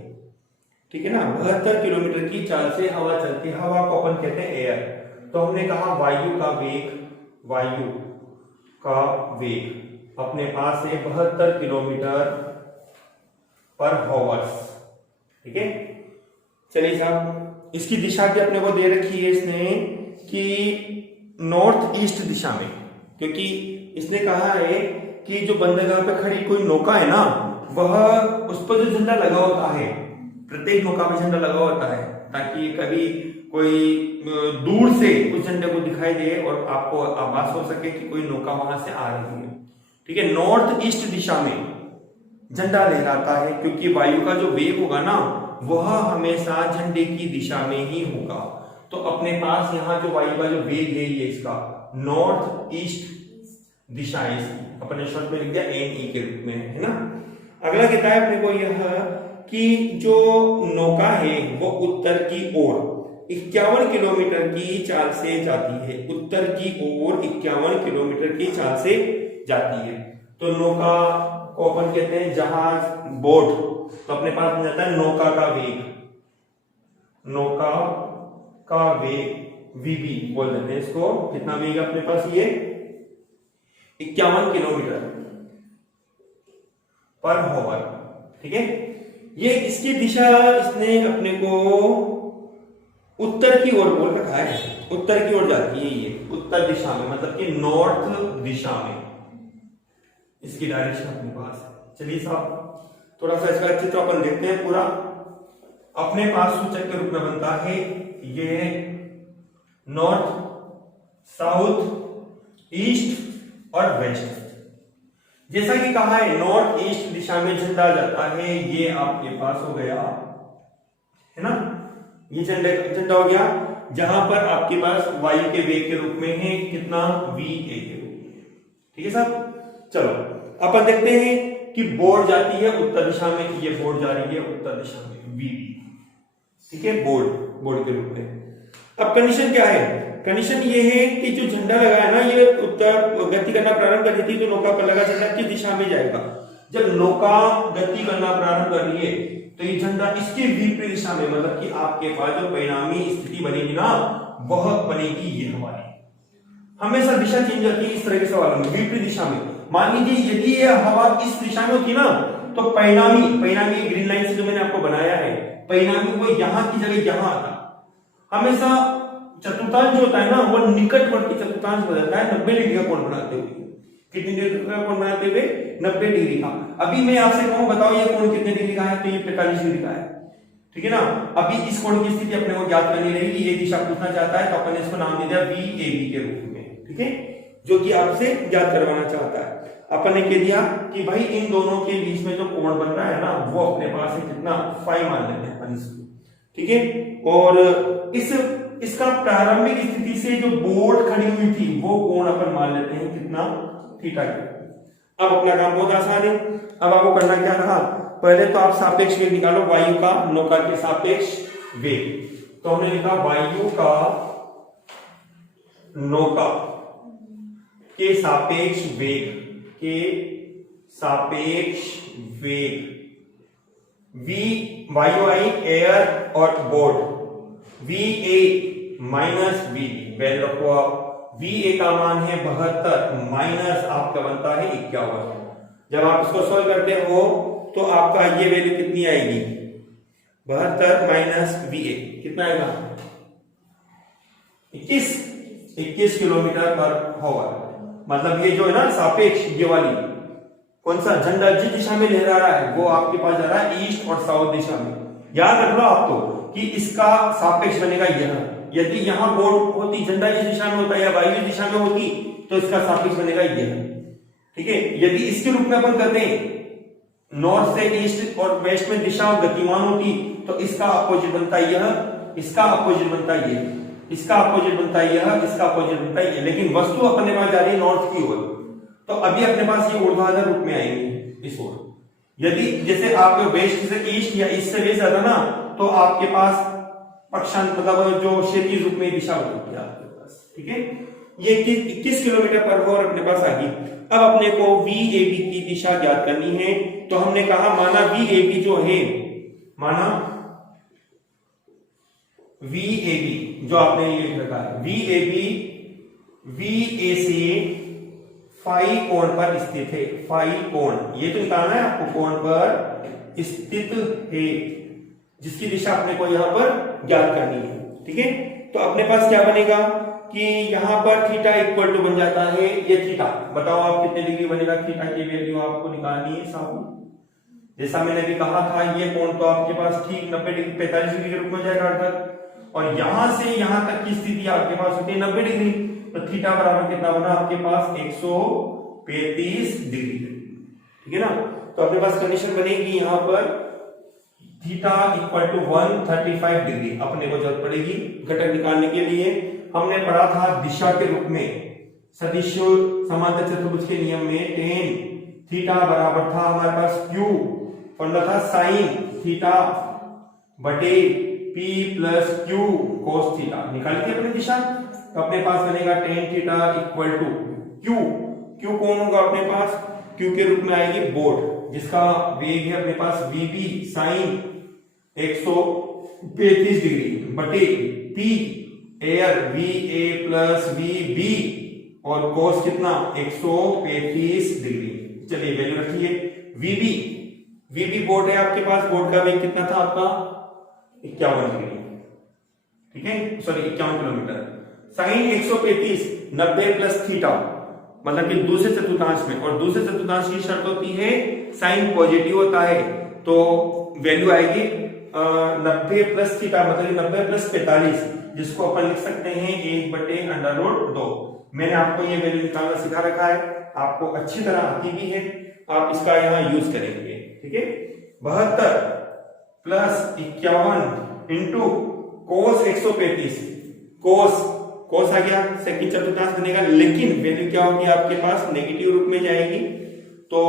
ठीक है ना, 72 किलोमीटर की चाल से हवा चलती है। हवा को अपन कहते हैं एयर। तो हमने कहा वायु का वेग अपने पास है 72 किलोमीटर पर हॉवर्स, ठीक है। चलिए साहब, इसकी दिशा भी अपने को दे रखी है इसने कि नॉर्थ ईस्ट दिशा में, क्योंकि इसने कहा है कि जो बंदरगाह पे खड़ी कोई नौका है ना, वह उस पर जो झंडा लगा होता है, प्रत्येक नौका में झंडा लगा होता है, ताकि कभी कोई दूर से उस झंडे को दिखाई दे और आपको आभास हो सके कि कोई नौका वहां से आ रही है, ठीक है। नॉर्थ ईस्ट दिशा में झंडा लहराता है, क्योंकि वायु का जो वेग होगा ना, वह हमेशा झंडे की दिशा में ही होगा। तो अपने पास यहाँ जो वायु का जो वेग है, ये इसका नॉर्थ ईस्ट दिशा है इसकी, अपने शब्द में लिख दिया NE के रूप में, है ना। अगला कहता है अपने को यह कि जो नौका है वो उत्तर की ओर 51 किलोमीटर की चाल से जाती है, उत्तर की ओर 51 किलोमीटर की चाल से जाती है। तो नौका को अपन कहते हैं जहाज, बोट। तो अपने पास बन जाता है नौका का वेग VB बोल देते हैं इसको। कितना वेग अपने पास? ये 51 किलोमीटर पर हॉवर, ठीक है। ये इसकी दिशा इसने अपने को उत्तर की ओर बोल रखा है, उत्तर की ओर जाती है ये, उत्तर दिशा में, मतलब कि नॉर्थ दिशा में इसकी डायरेक्शन अपने पास है। चलिए साहब, थोड़ा सा इसका चित्र अपन देखते हैं पूरा। अपने पास सूचक के रूप में बनता है ये नॉर्थ, साउथ, ईस्ट और वेस्ट। जैसा कि कहा है नॉर्थ ईस्ट दिशा में झंडा जाता है, ये आपके पास हो गया है ना, ये झंडा हो गया, जहां पर आपके पास वायु के वेग के रूप में है कितना, VA के रूप में। ठीक है साहब, चलो अपन देखते हैं कि बोर्ड जाती है उत्तर दिशा में, ये बोर्ड जा रही है उत्तर दिशा में VB, ठीक है, बोर्ड के रूप में। अब कंडीशन क्या है, कंडीशन ये है कि जो झंडा लगा है ना, ये उत्तर गति करना प्रारंभ कर रही थी, तो नौका पर लगा झंडा किस दिशा में जाएगा, जब नौका गति करना प्रारंभ कर रही है तो ये झंडा इसके विपरीत दिशा में, मतलब कि आपके पास जो परिणामी स्थिति बनेगी ना, वह बनेगी ये हमारी। हमेशा दिशा चेंज होती है इस तरह के सवालों में, विपरीत दिशा में। मान लीजिए यदि ये हवा इस दिशा में होती ना, तो परिणामी ग्रीन लाइन से जो मैंने आपको बनाया है, परिणामी वो यहां की जगह यहां आता। हमेशा चतुर्थांश जो होता है ना, वो निकटवर्ती चतुर्थांश बदलता है 90 डिग्री का कोण बनाते हुए। कितनी डिग्री का कोण बनाते हुए, 90 डिग्री का। अभी मैं आपसे कहूं बताओ ये कोण कितने डिग्री का है, तो ये 45 डिग्री का है, ठीक है ना। अभी इस कोण की स्थिति अपने को ज्ञात करनी रहेगी, ये दिशा पूछना चाहता है, तो अपन ने इसको नाम दे दिया VAB के रूप में, ठीक है, जो कि आपसे ज्ञात करवाना चाहता है। अपन ने कह दिया कि भाई इन दोनों के बीच में जो कोण बन रहा है ना, वो अपने पास है कितना, फाई मान लेते हैं अपन इसको, ठीक है। और इसका प्रारंभिक स्थिति से जो बोर्ड खड़ी हुई थी, वो कोण अपन मान लेते हैं कितना, थीटा के। अब अपना काम बहुत आसान है। अब आपको करना क्या रहा, पहले तो आप सापेक्ष वेग निकालो, वायु का नौका के सापेक्ष वेग। तो हमने लिखा वायु का नौका के सापेक्ष वेग, वी वायु आई एयर और board, VA minus VB, value रखो आप। VA का मान है 72 माइनस आपका बनता है 51। जब आप इसको सॉल्व करते हो तो आपका ये वैल्यू कितनी आएगी, 72 माइनस VA कितना आएगा, 21 किलोमीटर पर आवर। मतलब ये जो है ना सापेक्ष, ये वाली कौन सा झंडा जिस दिशा में लहरा रहा है, वो आपके पास जा रहा है ईस्ट और साउथ दिशा में। याद रख लो आपको कि इसका सापेक्ष बनेगा यह, यदि यहां बोर्ड होती, झंडा इस दिशा में होता या वायु इस दिशा में होती, तो इसका सापेक्ष बनेगा यह, ठीक है। यदि इसके रूप में अपन करते हैं, नॉर्थ से ईस्ट और वेस्ट में दिशा गतिमान होती, तो इसका अपोजिट बनता यह, इसका अपोजिट बनता यह, इसका अपोजिट बनता यह, इसका अपोजिट बनता यह। लेकिन वस्तु अपने पास जा रही है नॉर्थ की ओर, तो अभी अपने पास ये ऊर्ध्वाधर रूप में आएंगे इस ओर। यदि जैसे आप वेस्ट से ईस्ट या ईस्ट से वेस्ट ज्यादा ना, तो आपके पास पक्षांतर, मतलब जो क्षैतिज रूप में दिशा होती है आपके पास, ठीक है। ये 21 किलोमीटर पर आवर अपने पास आ गई। अब अपने को VAB की दिशा ज्ञात करनी है, तो हमने कहा माना VAB जो है, माना VAB जो आपने ये लिख रखा है, VAB VA से फाई कोण पर स्थित है, फाई कोण, ये तो निकालना है आपको, कोण पर स्थित है, जिसकी दिशा अपने को यहां पर ज्ञात करनी है, ठीक है। तो अपने पास क्या बनेगा कि यहां पर थीटा इक्वल टू बन जाता है ये थीटा। बताओ आप कितने डिग्री बनेगा, थीटा की वैल्यू आपको निकालनी है साहब। जैसा मैंने भी कहा था, ये कोण तो आपके पास ठीक 90 डिग्री 45 डिग्री के रूप में जाएगा अर्थात, और यहां से यहां तक की स्थिति आपके पास होती है 90 डिग्री, तो थीटा बराबर कितना बना आपके पास, 135 डिग्री, ठीक है ना। तो अपने पास कंडीशन बनेगी यहां पर थीटा इक्वल टू 135 डिग्री। अपने को जरूरत पड़ेगी घटक निकालने के लिए। हमने पढ़ा था दिशा के रूप में सदिश समांतर चतुर्भुज के नियम में tan थीटा बराबर था हमारे पास Q, फॉर्मूला था साइन थीटा बटे P plus Q cos theta. निकाली थी अपनी दिशा, तो अपने पास बनेगा tan theta equal to Q कौन होगा अपने पास, Q के रूप में आएगी बोर्ड, जिसका वेग है अपने पास VB साइन 135 डिग्री बटे P air VA plus VB और cos कितना 135 डिग्री। चलिए वैल्यू रखिए। VB बोर्ड है आपके पास, बोर्ड का वेग कितना था आपका 51 डिग्री, ठीक है, sorry 51 kilometre. Sine 135 90 plus theta, मतलब कि दूसरे चतुर्थांश में, और दूसरे चतुर्थांश की शर्त होती है साइन पॉजिटिव होता है, तो वैल्यू आएगी 90 प्लस थीटा, मतलब 90 प्लस 45, जिसको अपन लिख सकते हैं 1/√2। मैंने आपको ये वैल्यू निकालना सिखा रखा है, आपको अच्छी तरह आती भी है, आप इसका यहाँ यूज करेंगे। ठीक है, 72 प्लस 51 इंटू कोस 135, कोस आ गया, सेकंड चतुर्थांश बनेगा, लेकिन वैल्यू क्या होगी आपके पास, नेगेटिव रूप में जाएगी, तो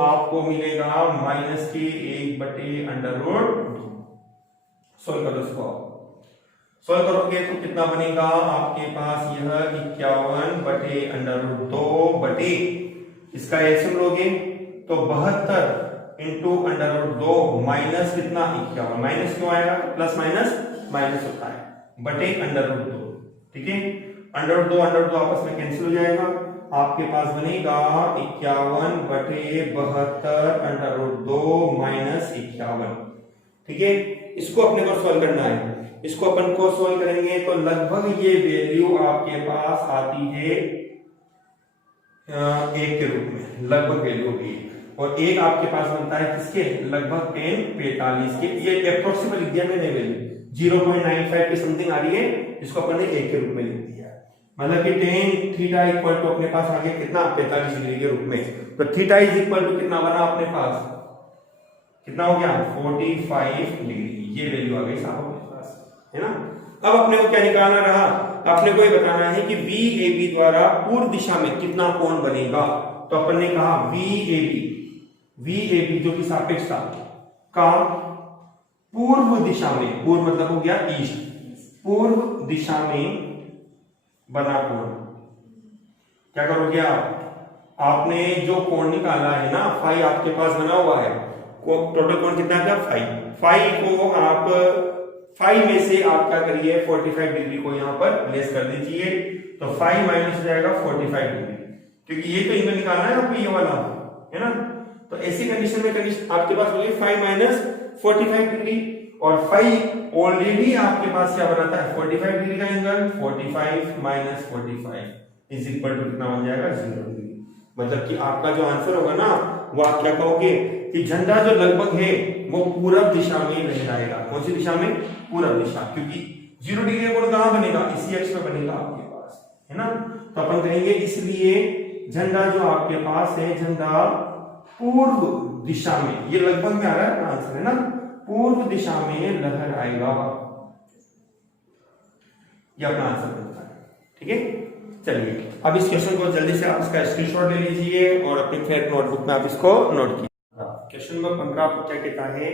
आपको मिलेगा माइनस के 1/√2। सोल्व करो इसको, सोल्व करोगे तो कितना बनेगा आपके पास, यह 51/√2 बटे इसका एलसीएम लोगे तो 72 इंटू √2 माइनस कितना 51, माइनस क्यों आएगा, प्लस माइनस होता है, बटे √2। ठीक है, √2 आपस में कैंसिल हो जाएगा, आपके पास बनेगा 51/72 माइनस 51। ठीक है, इसको अपने को सॉल्व करना है, इसको अपन को सॉल्व करेंगे तो लगभग ये वैल्यू आपके पास आती है 1 के रूप में, लगभग वैल्यू होगी, और 1 आपके पास बनता है किसके, लगभग 1045 के। ये अप्रोक्सीमेट लिख दिया मैंने, वैल्यू 0.95 की समथिंग आ रही है, इसको अपन ने 1 के रूप में लिख दिया, मतलब कि tan थीटा इक्वल टू अपने पास आ गया कितना, 45 डिग्री के रूप में। तो थीटा इज इक्वल टू कितना बना अपने पास, कितना हो गया, 45 डिग्री, ये वैल्यू आ गई साहब अपने पास, है ना। अब अपने को क्या निकालना रहा, अपने को ये बताना है कि VAB द्वारा पूर्व दिशा में कितना कोण बनेगा। तो अपन ने कहा VAB जो कि सापेक्षता का पूर्व दिशा में, पूर्व मतलब हो गया ईस्ट, पूर्व दिशा में बना कोण, क्या करोगे आप, आपने जो कोण निकाला है ना, फाई आपके पास बना हुआ है, टोटल कोण कितना था 5, फाई को आप 5 में से आप क्या करिए 45 डिग्री को यहाँ पर लेस कर दीजिए, तो 5 माइनस हो जाएगा 45 डिग्री, क्योंकि ये तो इनमें निकालना है आपको, ये वाला है ना। तो ऐसी कंडीशन में आपके पास होगी 5 माइनस 45 डिग्री, और 5 ऑलरेडी आपके पास क्या बनाता है 45 डिग्री का angle, 45 minus 45 is equal to कितना बन जाएगा 0 डिग्री। मतलब कि आपका जो आंसर होगा ना, वो आप क्या कहोगे कि झंडा जो लगभग है वो पूरब दिशा में लहराएगा। कौन सी दिशा में, पूरब दिशा, क्योंकि 0 डिग्री का कोण कहां बनेगा, इसी अक्ष में बनेगा आपके पास, है ना। तो अपन कहेंगे इसलिए झंडा जो आपके पास है, झंडा पूर्व दिशा में, ये लगभग में आ रहा है आंसर, है ना, पूर्व दिशा में लहराएगा, ये अपना आंसर बनता है। ठीक है, चलिए अब इस क्वेश्चन को जल्दी से आप इसका स्क्रीनशॉट ले लीजिए और अपने फ्लैट नोटबुक में आप इसको नोट कीजिए। क्वेश्चन नंबर 15 आपको क्या कहता है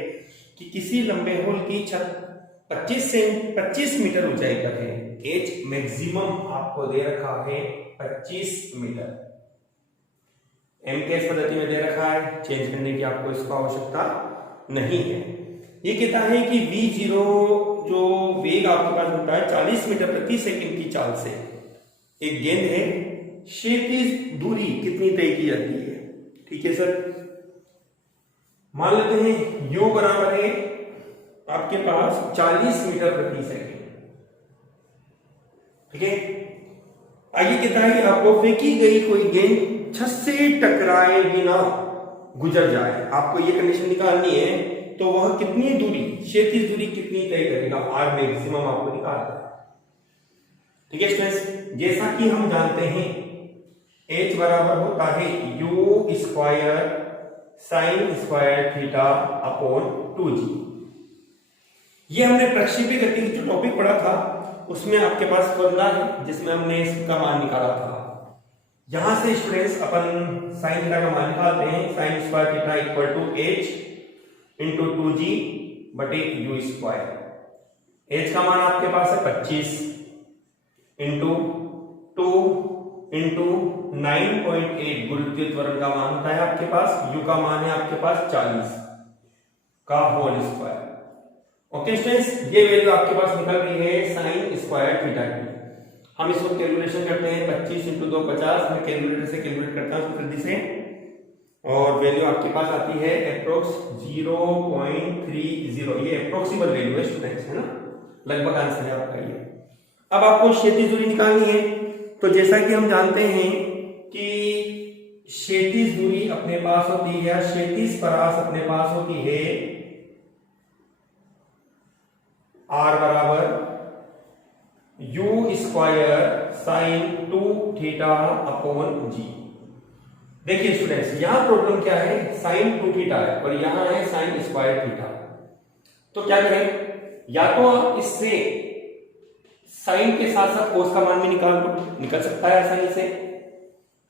कि किसी लंबे होल की छत 25 मीटर ऊंचाई तक है, एच मैक्सिमम आपको दे रखा है 25 मीटर, एम के पद्धति में दे रखा है, चेंज करने की आपको इसको आवश्यकता नहीं है। ये कहता है कि V0 जो वेग आपके पास होता है 40 मीटर प्रति सेकंड की चाल से एक गेंद है, क्षैतिज दूरी कितनी तय की जाती है। ठीक है सर, मान लेते हैं U बराबर है आपके पास 40 मीटर प्रति सेकंड। ठीक है, आगे कहता है कि आपको फेंकी गई कोई गेंद छत से टकराए बिना गुजर जाए, आपको ये कंडीशन निकालनी है, तो वह कितनी दूरी, क्षैतिज दूरी कितनी तय करेगा, आर मैक्सिमम आपको निकालना है। ठीक है स्टूडेंट्स, जैसा कि हम जानते हैं H बराबर होता है U square sign square theta upon 2G। ये हमने प्रक्षेपी गति जो टॉपिक पढ़ा था उसमें आपके पास फॉर्मूला है जिसमें हमने इसका मान निकाला था। यहां से स्टूडेंट्स अपन साइन थीटा का मान निकालते हैं, sine square theta equal to H into 2G बटे U स्क्वायर। H का मान आपके पास है 25 इंटू 2 इंटू 9.8 गुरुत्वीय त्वरण का मान होता है आपके पास, U का मान है आपके पास 40 का होल स्क्वायर। ओके स्टूडेंट्स, ये वैल्यू आपके पास निकल रही है साइन स्क्वायर थीटा की। हम इसको कैलकुलेशन करते हैं, 25 इंटू 2 50, मैं कैलकुलेटर से कैलकुलेट करता हूं जल्दी से, और वैल्यू आपके पास आती है अप्रोक्स 0.30। ये अप्रोक्सीमेट वैल्यू है स्टूडेंट्स, है ना, लगभग आंसर है आपका ये। अब आपको क्षैतिज दूरी निकालनी है, तो जैसा कि हम जानते हैं कि क्षैतिज दूरी अपने पास होती है, क्षैतिज परास अपने पास होती है R बराबर U square sine 2 theta upon G. देखिए स्टूडेंट्स, यहां प्रॉब्लम क्या है, साइन 2 थीटा है और यहां है साइन स्क्वायर थीटा। तो क्या करें, या तो आप इससे साइन के साथ साथ कोस का मान भी निकल सकता है आसानी से,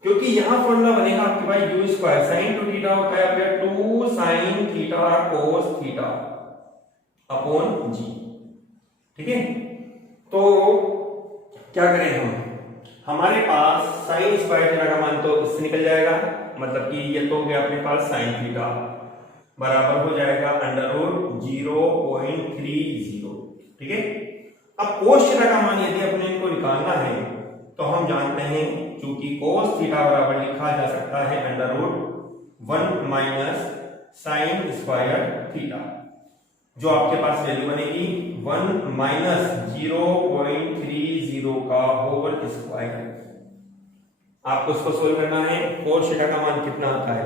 क्योंकि यहां फॉर्मूला बनेगा आपके पास यू स्क्वायर साइन 2 थीटा होता है आपका 2 sine theta cos theta upon G. ठीक है, तो क्या करें हम, हमारे पास साइन स्क्वायर थीटा का मान तो इससे निकल जाएगा, मतलब कि ये तो हो गया अपने पास साइन थीटा बराबर हो जाएगा अंडर रूट 0.30। ठीक है, अब कोस थीटा का मान यदि अपने को निकालना है तो हम जानते हैं क्योंकि कोस थीटा बराबर लिखा जा सकता है under root 1 minus sine square theta, जो आपके पास वैल्यू बनेगी 1 माइनस 0.30 का होल स्क्वायर। आपको इसको सोल्व करना है। कोस थीटा का मान कितना आता है,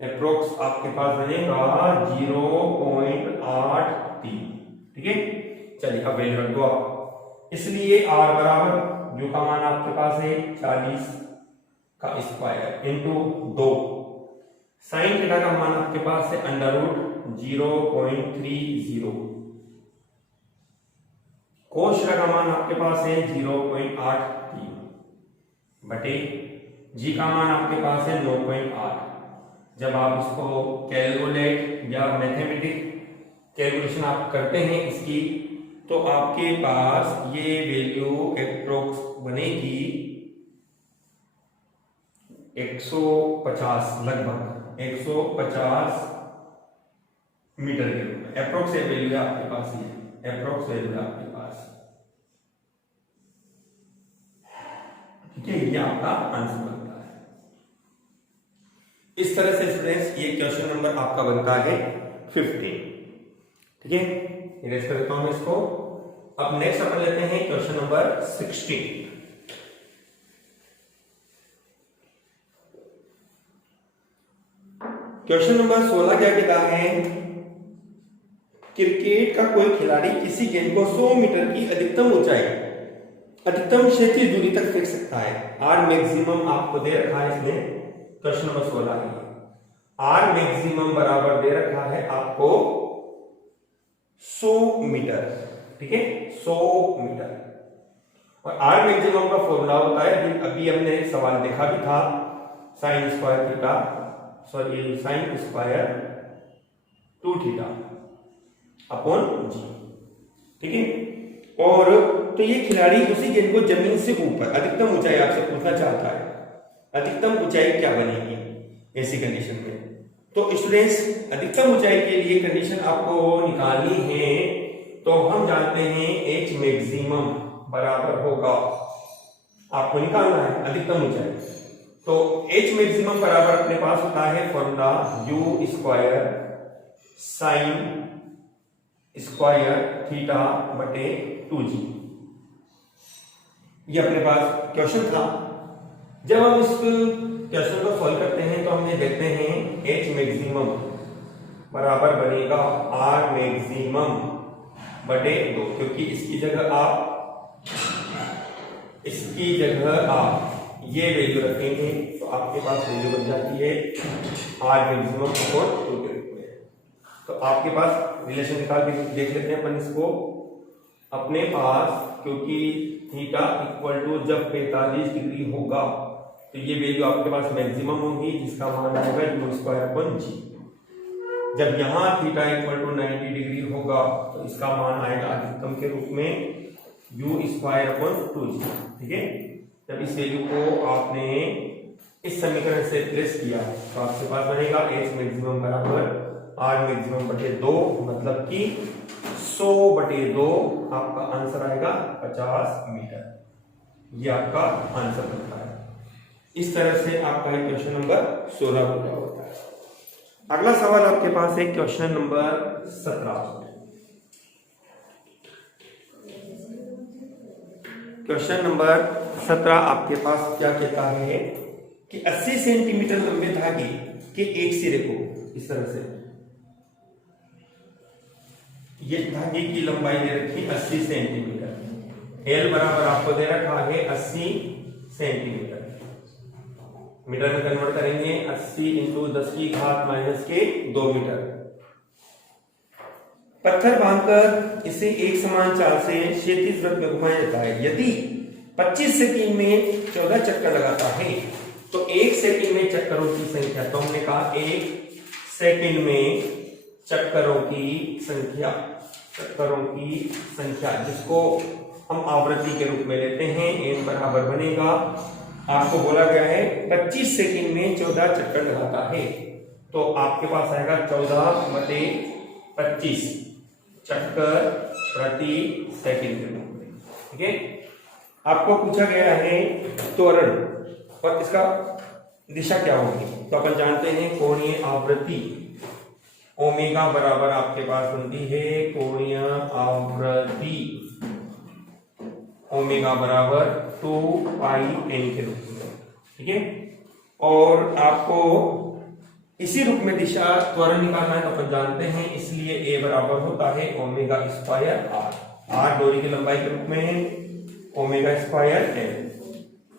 अप्रोक्स आपके पास बनेगा 0.83। ठीक है, चलिए अब वैल्यू रख दो आप, इसलिए r बराबर यू का मान आपके पास है 40 का स्क्वायर इंटू 2, साइन थीटा का मान आपके पास है अंडर रूट 0.30, कोस थीटा का मान आपके पास है 0.83 बटे जी का मान आपके पास है 9.8। जब आप इसको कैलकुलेट या मैथमेटिक कैलकुलेशन आप करते हैं इसकी, तो आपके पास ये वैल्यू एप्रोक्स बनेगी 150, लगभग 150 मीटर के रूप में एप्रोक्स वैल्यू है आपके पास, ये एप्रोक्स वैल्यू है आपके पास। ठीक है, ये आपका आंसर बनता है। इस तरह से स्टूडेंट्स ये क्वेश्चन नंबर आपका बनता है 15। ठीक है, इरेज कर देता हूं मैं इसको। अब नेक्स्ट अपन लेते हैं क्वेश्चन नंबर 16। क्वेश्चन नंबर 16 क्या कहता है, क्रिकेट का कोई खिलाड़ी किसी गेंद को 100 मीटर की अधिकतम ऊंचाई अधिकतम क्षैतिज दूरी तक फेंक सकता है। आर मैक्सिमम आपको दे रखा है इसमें, क्वेश्चन नंबर 16 है। आर मैक्सिमम बराबर दे रखा है आपको 100 मीटर। ठीक है, 100 मीटर, और आर मैक्सिमम का फॉर्मूला होता है, अभी हमने सवाल देखा भी था, sine square theta sorry sine square 2 theta upon G. ठीक है, और तो ये खिलाड़ी उसी गेंद को जमीन से ऊपर अधिकतम ऊंचाई आपसे पूछना चाहता है, अधिकतम ऊंचाई क्या बनेगी ऐसी कंडीशन में। तो स्टूडेंट्स, अधिकतम ऊंचाई के लिए कंडीशन आपको निकालनी है, तो हम जानते हैं एच मैक्सिमम बराबर होगा, आपको निकालना है अधिकतम ऊंचाई, तो एच मैक्सिमम बराबर अपने पास होता है formula you square sign square theta बटे 2g। ये अपने पास क्वेश्चन था। जब हम इस क्वेश्चन को सॉल्व करते हैं तो हम ये देखते हैं एच मैक्सिमम बराबर बनेगा आर मैक्सिमम बटे 2, क्योंकि इसकी जगह आप ये वैल्यू रखेंगे तो आपके पास वैल्यू बन जाती है आर मैक्सिमम अपॉन 2 के रूप में। तो आपके पास रिलेशन निकाल के देख लेते हैं अपन इसको। अपने पास क्योंकि थीटा इक्वल टू जब 45 डिग्री होगा तो ये वैल्यू आपके पास मैक्सिमम होगी, जिसका मान आएगा यू स्क्वायर अपॉन जी। जब यहाँ थीटा इक्वल टू 90 डिग्री होगा तो इसका मान आएगा अधिकतम के रूप में यू स्क्वायर अपॉन 2g। ठीक है, जब इस वैल्यू को आपने इस समीकरण से प्लेस किया तो आपके पास बनेगा एच मैक्सिमम बराबर आर मैक्सिमम बटे 2, मतलब कि 100 बटे 2 आपका आंसर आएगा 50 मीटर। ये आपका आंसर बनता है। इस तरह से आपका क्वेश्चन नंबर 16 पूरा होता है। अगला सवाल आपके पास है क्वेश्चन नंबर 17। क्वेश्चन नंबर 17 आपके पास क्या कहता है कि 80 सेंटीमीटर लंबे धागे के एक सिरे को इस तरह से, ये धागे की लंबाई दे रखी 80 सेंटीमीटर, एल बराबर आपको दे रखा है 80 सेंटीमीटर, मीटर में कन्वर्ट करेंगे 80 इंटू 10 की घात माइनस के 2 मीटर। पत्थर बांधकर इसे एक समान चाल से क्षैतिज वृत्त में घुमाया जाता है। यदि 25 सेकंड में 14 चक्कर लगाता है तो 1 सेकंड में चक्करों की संख्या, तो हमने कहा 1 सेकंड में चक्करों की संख्या जिसको हम आवृत्ति के रूप में लेते हैं, n बराबर बनेगा, आपको बोला गया है 25 सेकंड में 14 चक्कर लगाता है तो आपके पास आएगा 14/25 चक्कर प्रति सेकंड के रूप में। ठीक है, आपको पूछा गया है त्वरण और इसका दिशा क्या होगी, तो अपन जानते हैं कोणीय आवृत्ति ओमेगा बराबर आपके पास बनती है कोणीय आवृत्ति ओमेगा बराबर 2πn के रूप में। ठीक है, और आपको इसी रूप में दिशा त्वरण निकालना है तो अपन जानते हैं, इसलिए a बराबर होता है ओमेगा स्क्वायर r डोरी की लंबाई के रूप में है ओमेगा स्क्वायर n,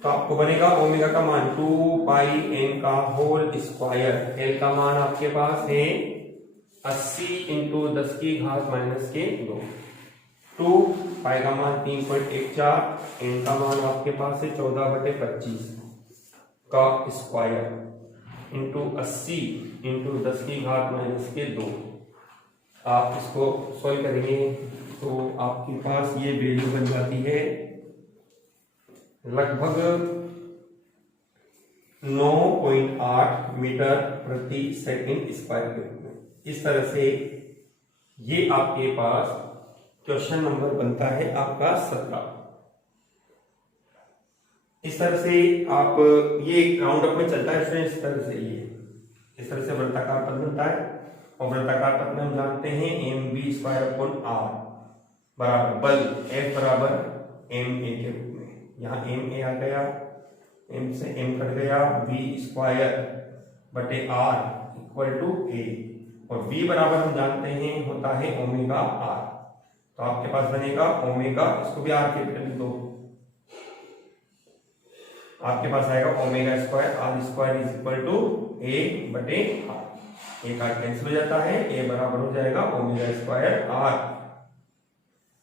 तो आपको बनेगा ओमेगा का मान 2πn का होल स्क्वायर, l का मान आपके पास है 80 इंटू 10 की घात माइनस के 2, 2 पाई का मान 3.14, n का मान आपके पास है 14/25 का स्क्वायर इंटू 80 इंटू 10 की घात माइनस के 2। आप इसको सॉल्व करेंगे तो आपके पास ये वैल्यू बन जाती है लगभग 9.8 मीटर प्रति सेकंड स्क्वायर के रूप में। इस तरह से ये आपके पास क्वेश्चन नंबर बनता है आपका 17। इस तरह से आप ये राउंड अप में चलता है स्टूडेंट, इस तरह से वृत्ताकार पद बनता है और वृत्ताकार पद में हम जानते हैं mv² बराबर बल F बराबर ma के रूप में, यहाँ ma आ गया, m से m कट गया, v² बटे r इक्वल टू a और v बराबर हम जानते हैं होता है ओमेगा r, तो आपके पास बनेगा ओमेगा, इसको भी r कैपिटल लिख दो, आपके पास आएगा omega square r square is equal to a बटे r, एक r कैंसिल हो जाता है, a बराबर हो जाएगा ओमेगा स्क्वायर r।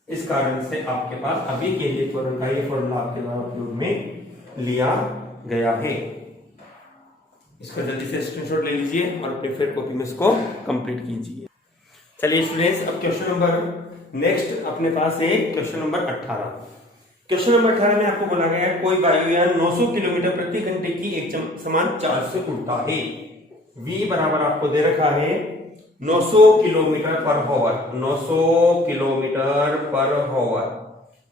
इस कारण से आपके पास अभी के लिए त्वरण का ये फॉर्मूला आपके द्वारा उपयोग में लिया गया है। इसका जल्दी से स्क्रीनशॉट ले लीजिए और प्रिफर्ड कॉपी में इसको कंप्लीट कीजिए। चलिए स्टूडेंट्स, अब क्वेश्चन नंबर नेक्स्ट अपने पास है क्वेश्चन नंबर 18। क्वेश्चन नंबर 18 में आपको बोला गया है कोई वायुयान 900 किलोमीटर प्रति घंटे की एक समान चाल से उड़ता है। v बराबर आपको दे रखा है 900 किलोमीटर पर हॉवर, 900 किलोमीटर पर हॉवर।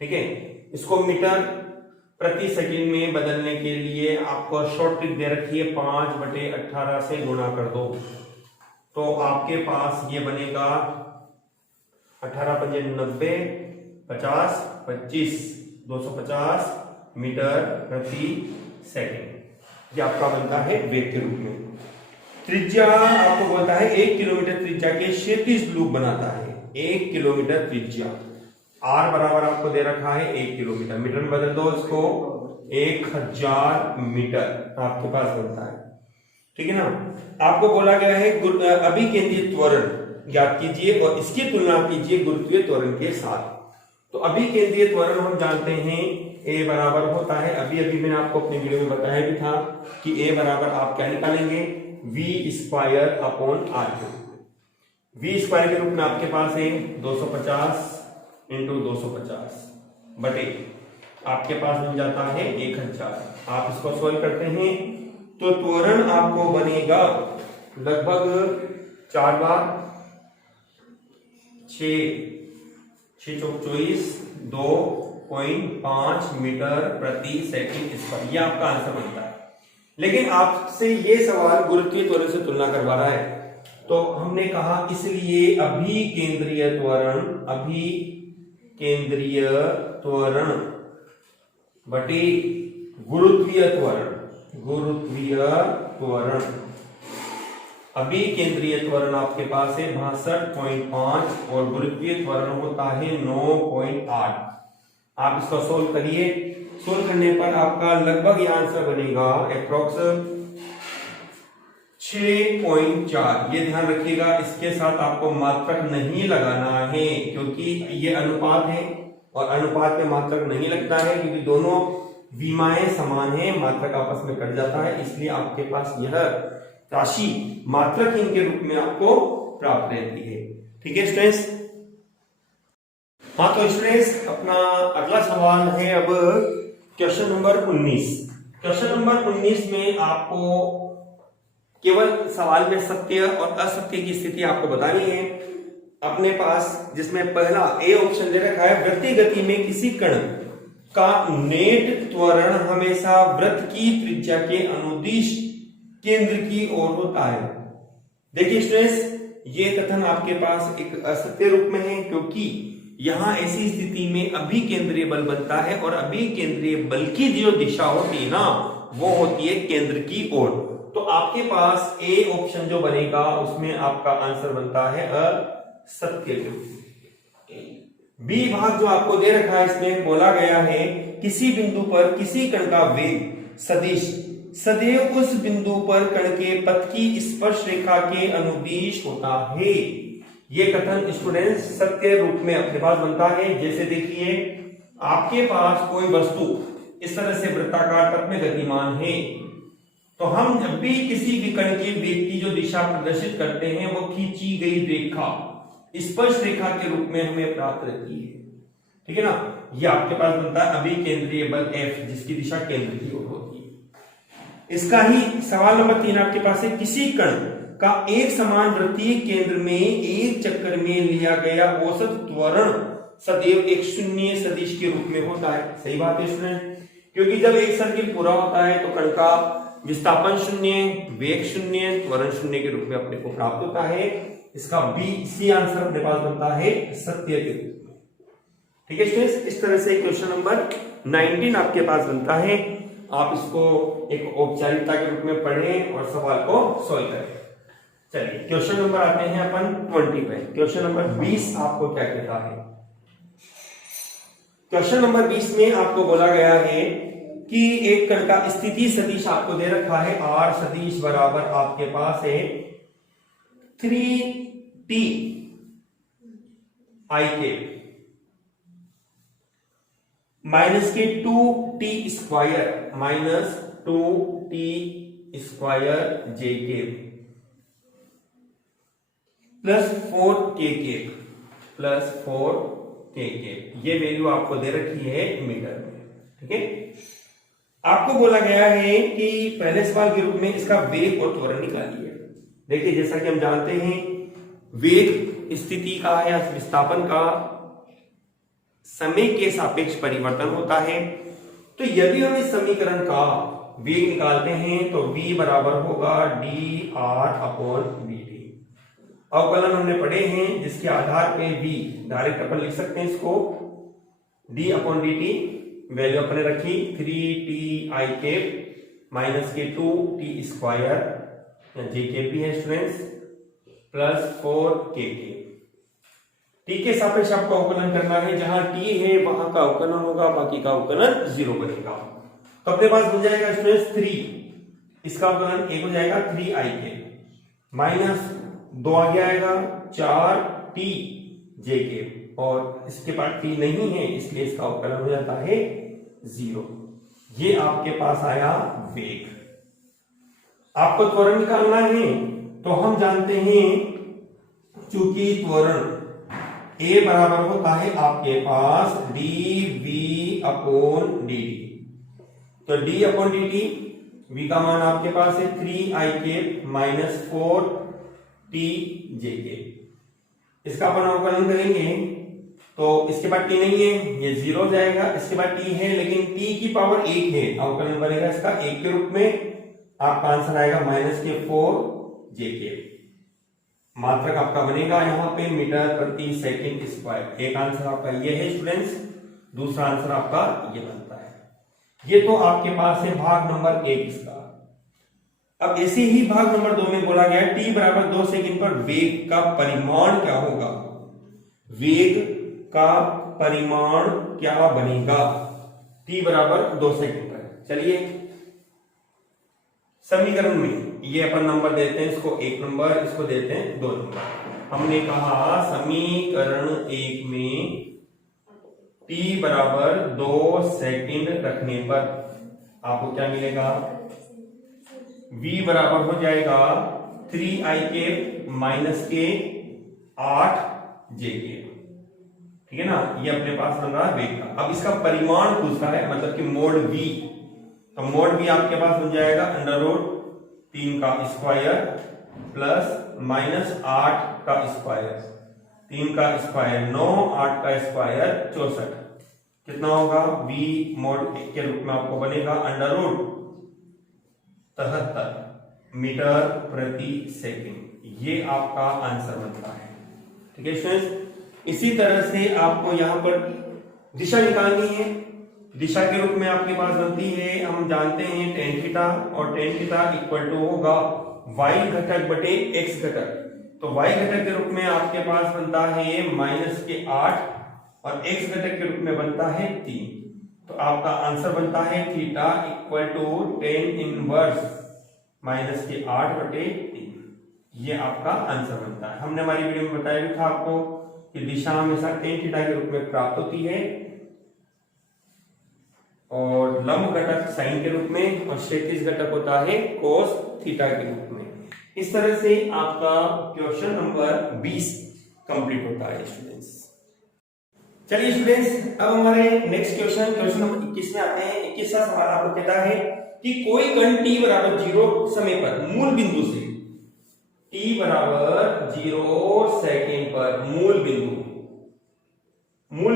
ठीक है, इसको मीटर प्रति सेकंड में बदलने के लिए आपको शॉर्ट ट्रिक दे रखी है 5/18 से गुणा कर दो, तो आपके पास ये बनेगा 18 × 5 90, 50, 25, 250 मीटर प्रति सेकंड। ये आपका बनता है वेग के रूप में। त्रिज्या आपको बोलता है 1 किलोमीटर त्रिज्या के क्षैतिज लूप बनाता है, 1 किलोमीटर त्रिज्या। r बराबर आपको दे रखा है 1 किलोमीटर, मीटर में बदल दो इसको 1000 मीटर आपके पास बनता है। ठीक है ना, आपको बोला गया है अभिकेंद्रीय त्वरण ज्ञात कीजिए और इसकी तुलना कीजिए गुरुत्वीय त्वरण के साथ। तो अभिकेंद्रीय त्वरण हम जानते हैं a बराबर होता है, अभी मैंने आपको अपने वीडियो में बताया भी था कि a बराबर आप क्या निकालेंगे v² अपॉन r के रूप में। v² के रूप में आपके पास है 250 इंटू 250 बटे आपके पास मिल जाता है 1000। आप इसको सॉल्व करते हैं तो त्वरण आपको बनेगा लगभग 4 बार 6 चौक 24 2.5 मीटर प्रति सेकंड स्क्वायर, ये आपका आंसर बनता है। लेकिन आपसे ये सवाल गुरुत्वीय त्वरण से तुलना करवा रहा है, तो हमने कहा इसलिए अभिकेंद्रीय त्वरण बटे गुरुत्वीय त्वरण। अभिकेंद्रीय त्वरण आपके पास है 62.5 और गुरुत्वीय त्वरण होता है 9.8। आप इसको सोल्व करिए। सोल्व करने पर आपका लगभग ये आंसर बनेगा अप्रोक्स 6.4। ये ध्यान रखिएगा, इसके साथ आपको मात्रक नहीं लगाना है क्योंकि ये अनुपात है और अनुपात में मात्रक नहीं लगता है क्योंकि दोनों विमाएं समान है, मात्रक आपस में कट जाता है, इसलिए आपके पास यह राशि मात्रकहीन के रूप में आपको प्राप्त रहती है। ठीक है स्टूडेंट्स। हाँ तो स्टूडेंट्स अपना अगला सवाल है अब क्वेश्चन नंबर 19। क्वेश्चन नंबर 19 में आपको केवल सवाल में सत्य और असत्य की स्थिति आपको बतानी है। अपने पास जिसमें पहला ए ऑप्शन दे रखा है, वृत्तीय गति में किसी कण का नेट त्वरण हमेशा वृत्त की त्रिज्या के अनुदिश केंद्र की ओर होता है। देखिए स्टूडेंट्स, ये कथन आपके पास एक असत्य रूप में है क्योंकि यहां ऐसी स्थिति में अभिकेंद्रीय बल बनता है और अभिकेंद्रीय बल की जो दिशा होती है ना, वो होती है केंद्र की ओर। तो आपके पास ए ऑप्शन जो बनेगा उसमें आपका आंसर बनता है असत्य। बी भाग जो आपको दे रखा है, इसमें बोला गया है किसी बिंदु पर किसी कण का वेग सदिश सदैव उस बिंदु पर कण के पथ की स्पर्श रेखा के अनुदिश होता है। ये कथन स्टूडेंट सत्य रूप में अपने पास बनता है। जैसे देखिए, आपके पास कोई वस्तु इस तरह से वृत्ताकार पथ में गतिमान है, तो हम जब भी किसी भी कण के वेग की जो दिशा प्रदर्शित करते हैं वो खींची गई रेखा स्पर्श रेखा के रूप में हमें प्राप्त रहती है। ठीक है ना, ये आपके पास बनता है अभिकेंद्रीय बल F, जिसकी दिशा केंद्र की ओर होती है। इसका ही सवाल नंबर 3 आपके पास है, किसी कण का एक समान वृत्तीय केंद्र में एक चक्कर में लिया गया औसत त्वरण सदैव एक शून्य सदिश के रूप में होता है। सही बात है स्टूडेंट, क्योंकि जब एक सर्किल पूरा होता है तो कण का विस्थापन शून्य, वेग शून्य, त्वरण शून्य के रूप में अपने को प्राप्त होता है। इसका बी सी आंसर अपने पास बनता है सत्य के रूप में। ठीक है स्टूडेंट्स, इस तरह से क्वेश्चन नंबर 19 आपके पास बनता है। आप इसको एक औपचारिकता के रूप में पढ़ें और सवाल को सॉल्व करें। चलिए क्वेश्चन नंबर आते हैं अपन 20 पे। क्वेश्चन नंबर 20 आपको क्या कहता है? क्वेश्चन नंबर 20 में आपको बोला गया है कि एक कण का स्थिति सदिश आपको दे रखा है, आर सदिश बराबर आपके पास है 3t i के माइनस के 2t square minus 2t square जे के प्लस 4k के प्लस 4k के। ये वैल्यू आपको दे रखी है मीटर में। ठीक है, आपको बोला गया है कि पहले सवाल के रूप में इसका वेग और त्वरण निकालिए। देखिए, जैसा कि हम जानते हैं वेग स्थिति का या विस्थापन का समय के सापेक्ष परिवर्तन होता है। तो यदि हम इस समीकरण का वेग निकालते हैं तो v बराबर होगा dr/dt। अवकलन हमने पढ़े हैं जिसके आधार पे v डायरेक्ट अपन लिख सकते हैं इसको d/dt। वैल्यू अपने रखी 3t i के माइनस के 2t स्क्वायर जे के भी है स्टूडेंट्स प्लस 4k के। t के सापेक्ष आपको अवकलन करना है, जहां t है वहां का अवकलन होगा, बाकी का अवकलन 0 बनेगा। तो अपने पास बन जाएगा स्टूडेंट्स 3, इसका अवकलन 1 हो जाएगा 3i के माइनस 2 आगे आएगा 4t जे के, और इसके बाद t नहीं है इसलिए इसका अवकलन हो जाता है 0। ये आपके पास आया वेग। आपको त्वरण निकालना है तो हम जानते हैं चूंकि त्वरण a बराबर होता है आपके पास dv/dt। तो d/dt v का मान आपके पास है 3i के माइनस 4t जे के। इसका अपन अवकलन करेंगे तो इसके बाद t नहीं है, ये 0 हो जाएगा। इसके बाद t है लेकिन t की पावर 1 है, अवकलन बनेगा इसका 1 के रूप में। आपका आंसर आएगा माइनस के 4 जे के। मात्रक आपका बनेगा यहाँ पे मीटर प्रति सेकंड स्क्वायर। एक आंसर आपका ये है स्टूडेंट्स, दूसरा आंसर आपका ये बनता है। ये तो आपके पास है भाग नंबर 1 इसका। अब ऐसे ही भाग नंबर 2 में बोला गया t बराबर 2 सेकंड पर वेग का परिमाण क्या होगा। वेग का परिमाण क्या बनेगा t बराबर 2 सेकंड पर। चलिए समीकरण में ये अपन नंबर देते हैं, इसको 1 नंबर, इसको देते हैं 2 नंबर। हमने कहा समीकरण 1 में t बराबर 2 सेकंड रखने पर आपको क्या मिलेगा, v बराबर हो जाएगा 3i के माइनस के 8j के, ठीक है ना। ये अपने पास बन रहा है वेग का। अब इसका परिमाण पूछ रहा है, मतलब कि मोड v, तो मोड v आपके पास बन जाएगा अंडर रूट 3 का स्क्वायर प्लस माइनस 8 का स्क्वायर, 3 का स्क्वायर 9, 8 का स्क्वायर 64, कितना होगा v मोड के रूप में आपको बनेगा अंडर रूट 73 मीटर प्रति सेकंड। ये आपका आंसर बनता है, ठीक है स्टूडेंट्स। इसी तरह से आपको यहां पर दिशा निकालनी है। दिशा के रूप में आपके पास बनती है, हम जानते हैं tan थीटा, और tan थीटा इक्वल टू होगा y घटक बटे x घटक। तो y घटक के रूप में आपके पास बनता है माइनस के 8 और x घटक के रूप में बनता है 3। तो आपका आंसर बनता है theta equal to tan inverse minus के 8 बटे 3। ये आपका आंसर बनता है। हमने हमारी वीडियो में बताया भी था आपको कि दिशा हमेशा tan थीटा के रूप में प्राप्त होती है और लंब घटक साइन के रूप में, और क्षैतिज घटक होता है कोस थीटा के रूप में। इस तरह से आपका क्वेश्चन नंबर 20 कंप्लीट होता है स्टूडेंट्स। चलिए स्टूडेंट्स, अब हमारे नेक्स्ट क्वेश्चन नंबर 21 में आते हैं। 21वां सवाल आपको कहता है कि कोई कण t बराबर 0 समय पर मूल बिंदु से, t बराबर 0 सेकेंड पर मूल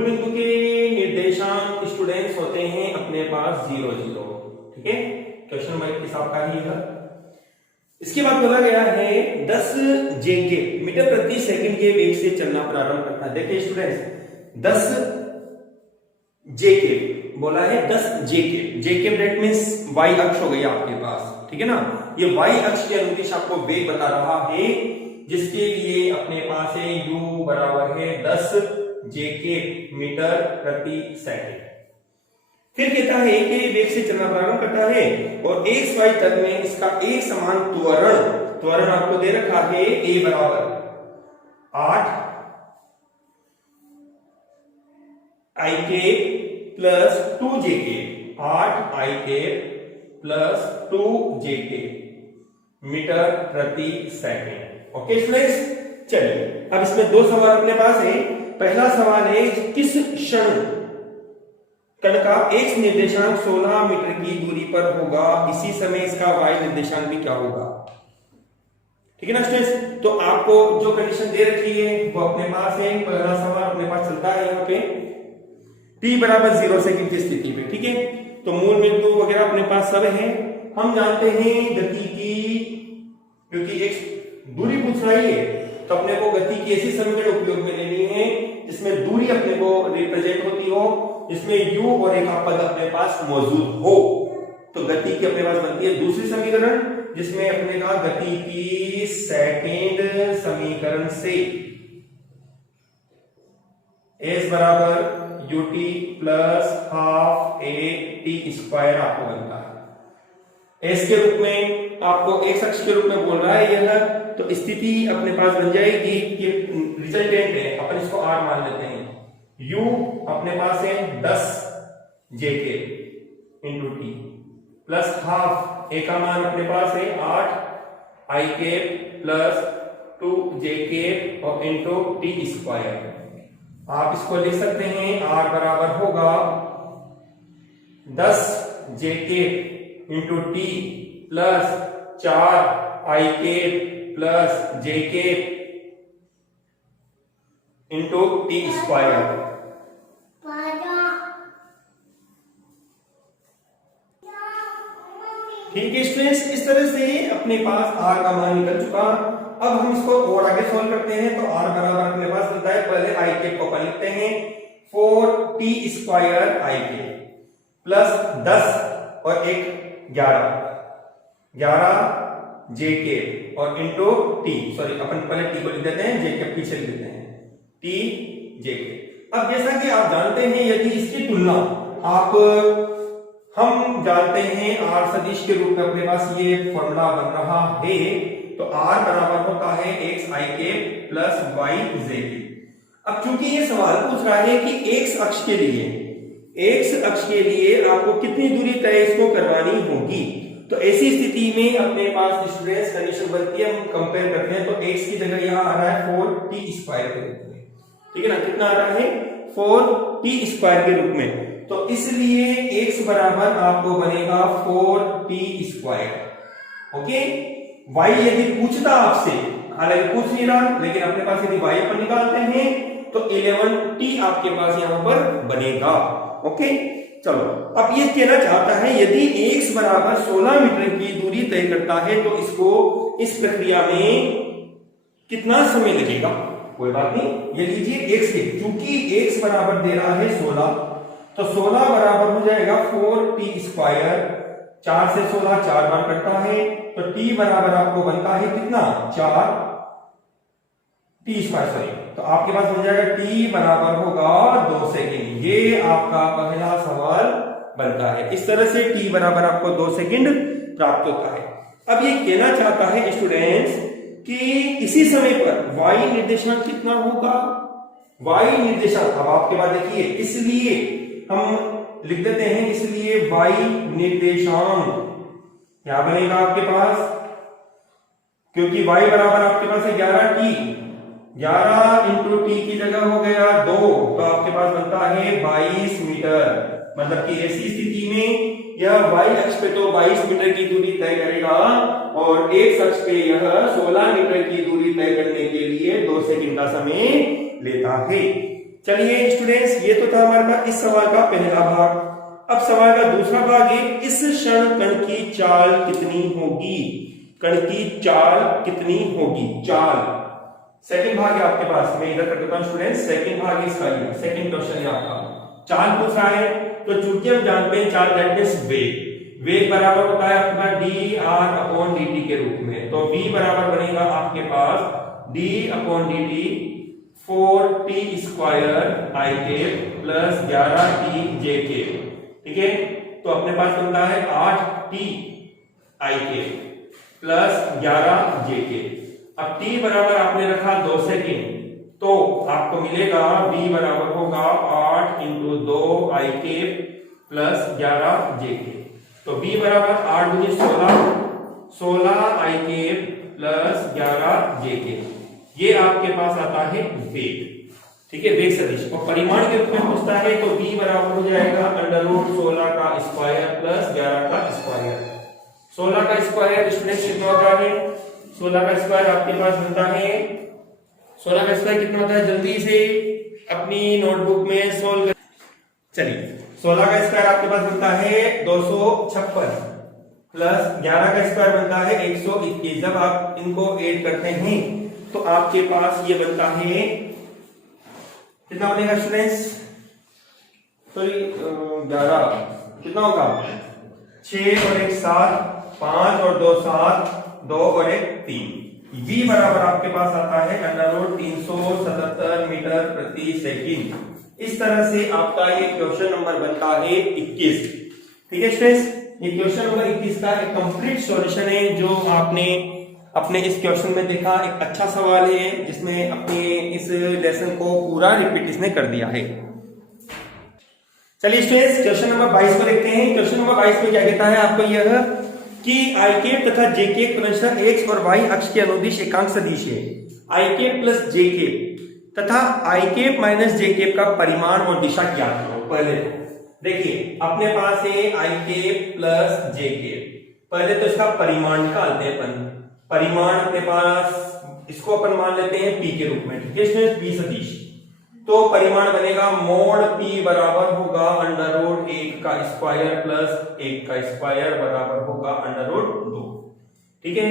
बिंदु के निर्देशांक स्टूडेंट्स होते हैं अपने पास 0 0, ठीक है। क्वेश्चन नंबर 21 आपका ही है। इसके बाद बोला गया है 10 जेके मीटर प्रति सेकंड के वेग से चलना प्रारंभ करता है। देखिए स्टूडेंट्स, 10 जेके बोला है, 10 जेके दैट मींस y अक्ष हो गई आपके पास, ठीक है ना। ये y अक्ष के अनुदिश आपको वेग बता रहा है, जिसके लिए अपने पास है u बराबर है 10 जेके मीटर प्रति सेकंड। फिर कहता है कि वेग से चलना प्रारंभ करता है और x y तल में इसका एक समान त्वरण आपको दे रखा है a बराबर 8 i के प्लस 2 जेके, 8 i के प्लस 2 जेके मीटर प्रति सेकंड। ओके स्टूडेंट्स, चलिए अब इसमें दो सवाल अपने पास है। पहला सवाल है किस क्षण कण का x निर्देशांक 16 मीटर की दूरी पर होगा, इसी समय इसका y निर्देशांक भी क्या होगा, ठीक है ना स्टूडेंट्स। तो आपको जो कंडीशन दे रखी है वो अपने पास है। पहला सवाल अपने पास चलता है यहाँ पे t बराबर 0 सेकंड की स्थिति पे, ठीक है। तो मूल बिंदु वगैरह अपने पास सब है। हम जानते हैं गति की, क्योंकि एक दूरी पूछ रही है तो अपने को गति की ऐसी समीकरण उपयोग में लेनी है जिसमें दूरी अपने को रिप्रेजेंट होती हो, जिसमें u और एक पद अपने पास मौजूद हो। तो गति की अपने पास बनती है दूसरी समीकरण, जिसमें अपने का गति की सेकेंड समीकरण से s बराबर ut plus half a t square आपको बनता है। s के रूप में आपको x अक्ष के रूप में बोल रहा है यह, तो स्थिति अपने पास बन जाएगी कि रिजल्टेंट है, अपन इसको r मान लेते हैं। u अपने पास है 10 JK into T plus half a का मान अपने पास है 8 i के प्लस 2 जेके और इंटू टी स्क्वायर। आप इसको ले सकते हैं, r बराबर होगा 10 JK into T plus 4 i के प्लस जेके इंटू टी स्क्वायर। ठीक है स्टूडेंट्स, इस तरह से अपने पास r का मान निकल चुका। अब हम इसको और आगे सॉल्व करते हैं तो r बराबर अपने पास बनता है, पहले i के को अपन लिखते हैं 4t स्क्वायर i के प्लस 10 और 1 11 जेके और इंटू टी, सॉरी अपन पहले टी को लिख देते हैं, जेके पीछे लिख देते हैं, टी जेके। अब जैसा कि आप जानते हैं, यदि इसकी तुलना हम जानते हैं r सदिश के रूप में अपने पास ये फॉर्मूला बन रहा है, तो r बराबर होता है x i के प्लस y j के। अब चूंकि ये सवाल पूछ रहा है कि x अक्ष के लिए आपको कितनी दूरी तय इसको करवानी होगी, तो ऐसी स्थिति में अपने पास स्टूडेंट्स कंडीशन बनती है, हम कंपेयर करते हैं, तो x की जगह यहाँ आ रहा है 4t² के रूप में, ठीक है ना, कितना आ रहा है 4t² के रूप में, तो इसलिए x बराबर आपको बनेगा 4t²। ओके, y यदि पूछता आपसे, हालांकि पूछ नहीं रहा, लेकिन अपने पास यदि y अपन निकालते हैं तो 11t आपके पास यहां पर बनेगा। ओके, चलो अब ये कहना चाहता है यदि x बराबर 16 मीटर की दूरी तय करता है तो इसको इस प्रक्रिया में कितना समय लगेगा। कोई बात नहीं, ये लीजिए x के, चूंकि x बराबर दे रहा है 16, तो 16 बराबर हो जाएगा 4t², 4 से 16 4 बार कटता है, तो t बराबर आपको बनता है कितना 4t², सॉरी, तो आपके पास बन जाएगा t बराबर होगा 2 सेकेंड। ये आपका पहला सवाल बनता है, इस तरह से t बराबर आपको 2 सेकेंड प्राप्त होता है। अब ये कहना चाहता है स्टूडेंट्स कि इसी समय पर y निर्देशांक कितना होगा, y निर्देशांक, अब आपके पास देखिए, इसलिए हम लिख देते हैं, इसलिए y निर्देशांक क्या बनेगा आपके पास, क्योंकि y बराबर आपके पास है 11t, 11 इंटू टी की जगह हो गया 2, तो आपके पास बनता है 22 मीटर। मतलब कि ऐसी स्थिति में यह y अक्ष पे तो 22 मीटर की दूरी तय करेगा और x अक्ष पे यह 16 मीटर की दूरी तय करने के लिए 2 सेकंड का समय लेता है। चलिए स्टूडेंट्स, ये तो था हमारे पास इस सवाल का पहला भाग। अब सवाल का दूसरा भाग है, इस क्षण कण की चाल कितनी होगी, कण की चाल कितनी होगी, चाल। सेकंड भाग है आपके पास, मैं इधर कर देता हूं स्टूडेंट्स, सेकंड भाग इसका ही, सेकंड क्वेश्चन है आपका, चाल पूछ रहा है। तो चूंकि हम जानते हैं चाल दैट मींस वेग, वेग बराबर होता है आपके पास dr/dt के रूप में, तो v बराबर बनेगा आपके पास d/dt 4t² i के प्लस 11t j के, ठीक है। तो अपने पास बनता है 8t i के प्लस 11 j के। अब t बराबर आपने रखा 2 सेकेंड, तो आपको मिलेगा v बराबर होगा 8 इंटू 2 i के प्लस 11 j के। तो v बराबर 8 दूनी 16 i के प्लस 11 j के। ये आपके पास आता है वेग, ठीक है, वेग सदिश। और परिमाण के रूप में पूछता है तो v बराबर हो जाएगा √16 का स्क्वायर प्लस 11 का स्क्वायर। 16 का स्क्वायर स्टूडेंट कितना होता है, 16 का स्क्वायर आपके पास बनता है, 16 का स्क्वायर कितना होता है, जल्दी से अपनी नोटबुक में सोल्व कर। चलिए 16 का स्क्वायर आपके पास बनता है 256 प्लस 11 का स्क्वायर बनता है 121। जब आप इनको ऐड करते हैं तो आपके पास ये बनता है कितना बनेगा स्टूडेंट्स, सॉरी 11 कितना होगा, 6 और 1 7, 5 और 2 7, 2 और 1 3। v बराबर आपके पास आता है √377 मीटर प्रति सेकंड। इस तरह से आपका ये क्वेश्चन नंबर बनता है 21, ठीक है स्टूडेंट्स। ये क्वेश्चन नंबर 21 का एक कंप्लीट सॉल्यूशन है जो आपने अपने इस क्वेश्चन में देखा। एक अच्छा सवाल है जिसमें अपने इस लेसन को पूरा रिपीट इसने कर दिया है। चलिए स्टूडेंट्स क्वेश्चन नंबर 22 को देखते हैं। क्वेश्चन नंबर 22 में क्या कहता है आपको, यह कि i के तथा j के क्रमशः x और y अक्ष के अनुदिश एकांक सदिश है। i के प्लस j के तथा i के माइनस j के का परिमाण और दिशा ज्ञात करो। पहले देखिए अपने पास है i के प्लस j के, पहले तो इसका परिमाण निकालते हैं अपन। परिमाण अपने पास इसको अपन मान लेते हैं p के रूप में, ठीक है स्टूडेंट्स, p सदिश। तो परिमाण बनेगा मोड p बराबर होगा √1 का स्क्वायर प्लस 1 का स्क्वायर बराबर होगा √2, ठीक है।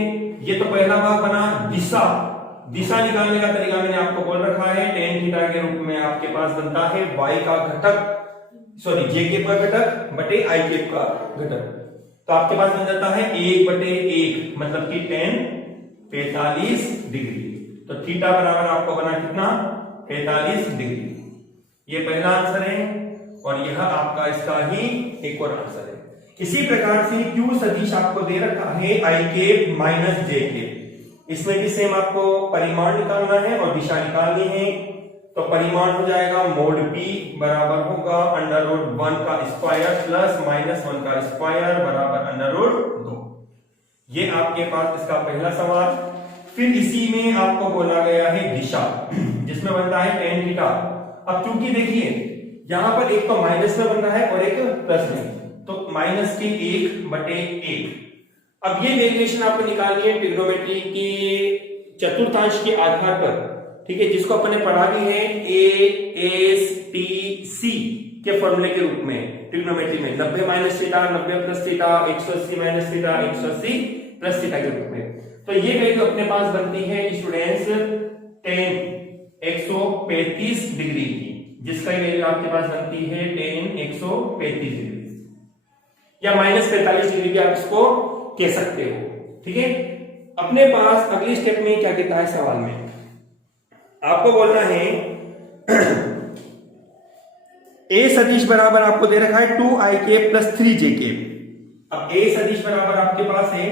ये तो पहला भाग बना। दिशा, दिशा निकालने का तरीका मैंने आपको बोल रखा है, tan थीटा के रूप में आपके पास बनता है y का घटक, सॉरी j के का घटक बटे i के का घटक। तो आपके पास बन जाता है 1/1, मतलब कि tan 45 डिग्री। तो थीटा बराबर आपको बना कितना, 45 डिग्री। ये पहला आंसर है और यह आपका इसका ही एक और आंसर है। इसी प्रकार से Q सदिश आपको दे रखा है i cap minus j cap. इसमें भी सेम आपको परिमाण निकालना है और दिशा निकालनी है। तो परिमाण हो जाएगा मोड p बराबर होगा √1 का स्क्वायर प्लस -1 का स्क्वायर बराबर √2। ये आपके पास इसका पहला सवाल। फिर इसी में आपको बोला गया है दिशा, जिसमें बनता है tan थीटा। अब चूंकि देखिए यहां पर एक तो माइनस में बन रहा है और एक प्लस में, तो माइनस के 1/1। अब ये वेरिएशन आपको निकालनी है ट्रिग्नोमेट्री के चतुर्थांश के आधार पर, ठीक है, जिसको अपन ने पढ़ा भी है ASTC के फॉर्मूले के रूप में ट्रिग्नोमेट्री में 90 minus theta 90 plus theta 180 minus theta 180 plus theta के रूप में। तो ये वैल्यू अपने पास बनती है स्टूडेंट्स tan 135 डिग्री की, जिसका वैल्यू आपके पास बनती है tan 135 डिग्री या -45 डिग्री भी आप इसको कह सकते हो, ठीक है। अपने पास अगली स्टेप में क्या कहता है सवाल में, आपको बोलना है a सदिश बराबर आपको दे रखा है 2i cap plus 3j cap. अब a सदिश बराबर आपके पास है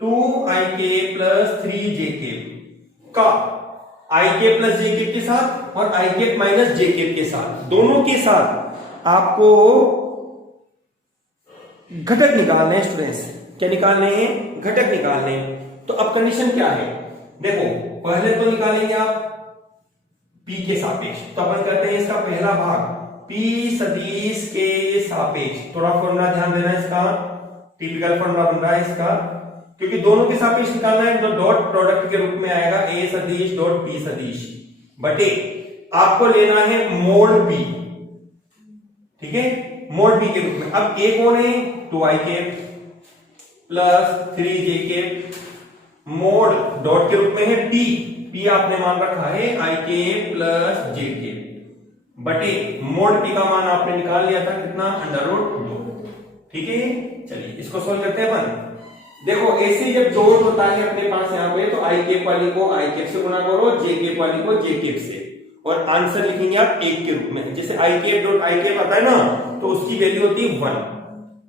2i cap plus 3j cap का i cap plus j cap के साथ और i cap minus j cap के साथ, दोनों के साथ आपको घटक निकालने हैं स्टूडेंट्स। क्या निकालने हैं? घटक निकालने हैं। तो अब कंडीशन क्या है, देखो पहले तो निकालेंगे आप p के सापेक्ष। तो अपन करते हैं इसका पहला भाग p सदिश के सापेक्ष। थोड़ा फॉर्मूला ध्यान देना, इसका टिपिकल फॉर्मूला बन रहा है इसका, क्योंकि दोनों के सापेक्ष निकालना है। तो डॉट प्रोडक्ट के रूप में आएगा a सदिश डॉट p सदिश बटे आपको लेना है मोड p, ठीक है, मोड p के रूप में। अब a कौन है? 2i cap plus 3j cap, mode dot के रूप में है p आपने मान रखा है i cap plus j cap बटे मोड p का मान आपने निकाल लिया था कितना, √2, ठीक है। चलिए इसको सोल्व करते हैं अपन। देखो ऐसे जब जोड़ होता है अपने पास यहाँ पे, तो i कैप वाली को i कैप से गुणा करो, j कैप वाली को j कैप से, और आंसर लिखेंगे आप 1 के रूप में। जैसे i cap dot i cap आता है ना, तो उसकी वैल्यू होती है 1।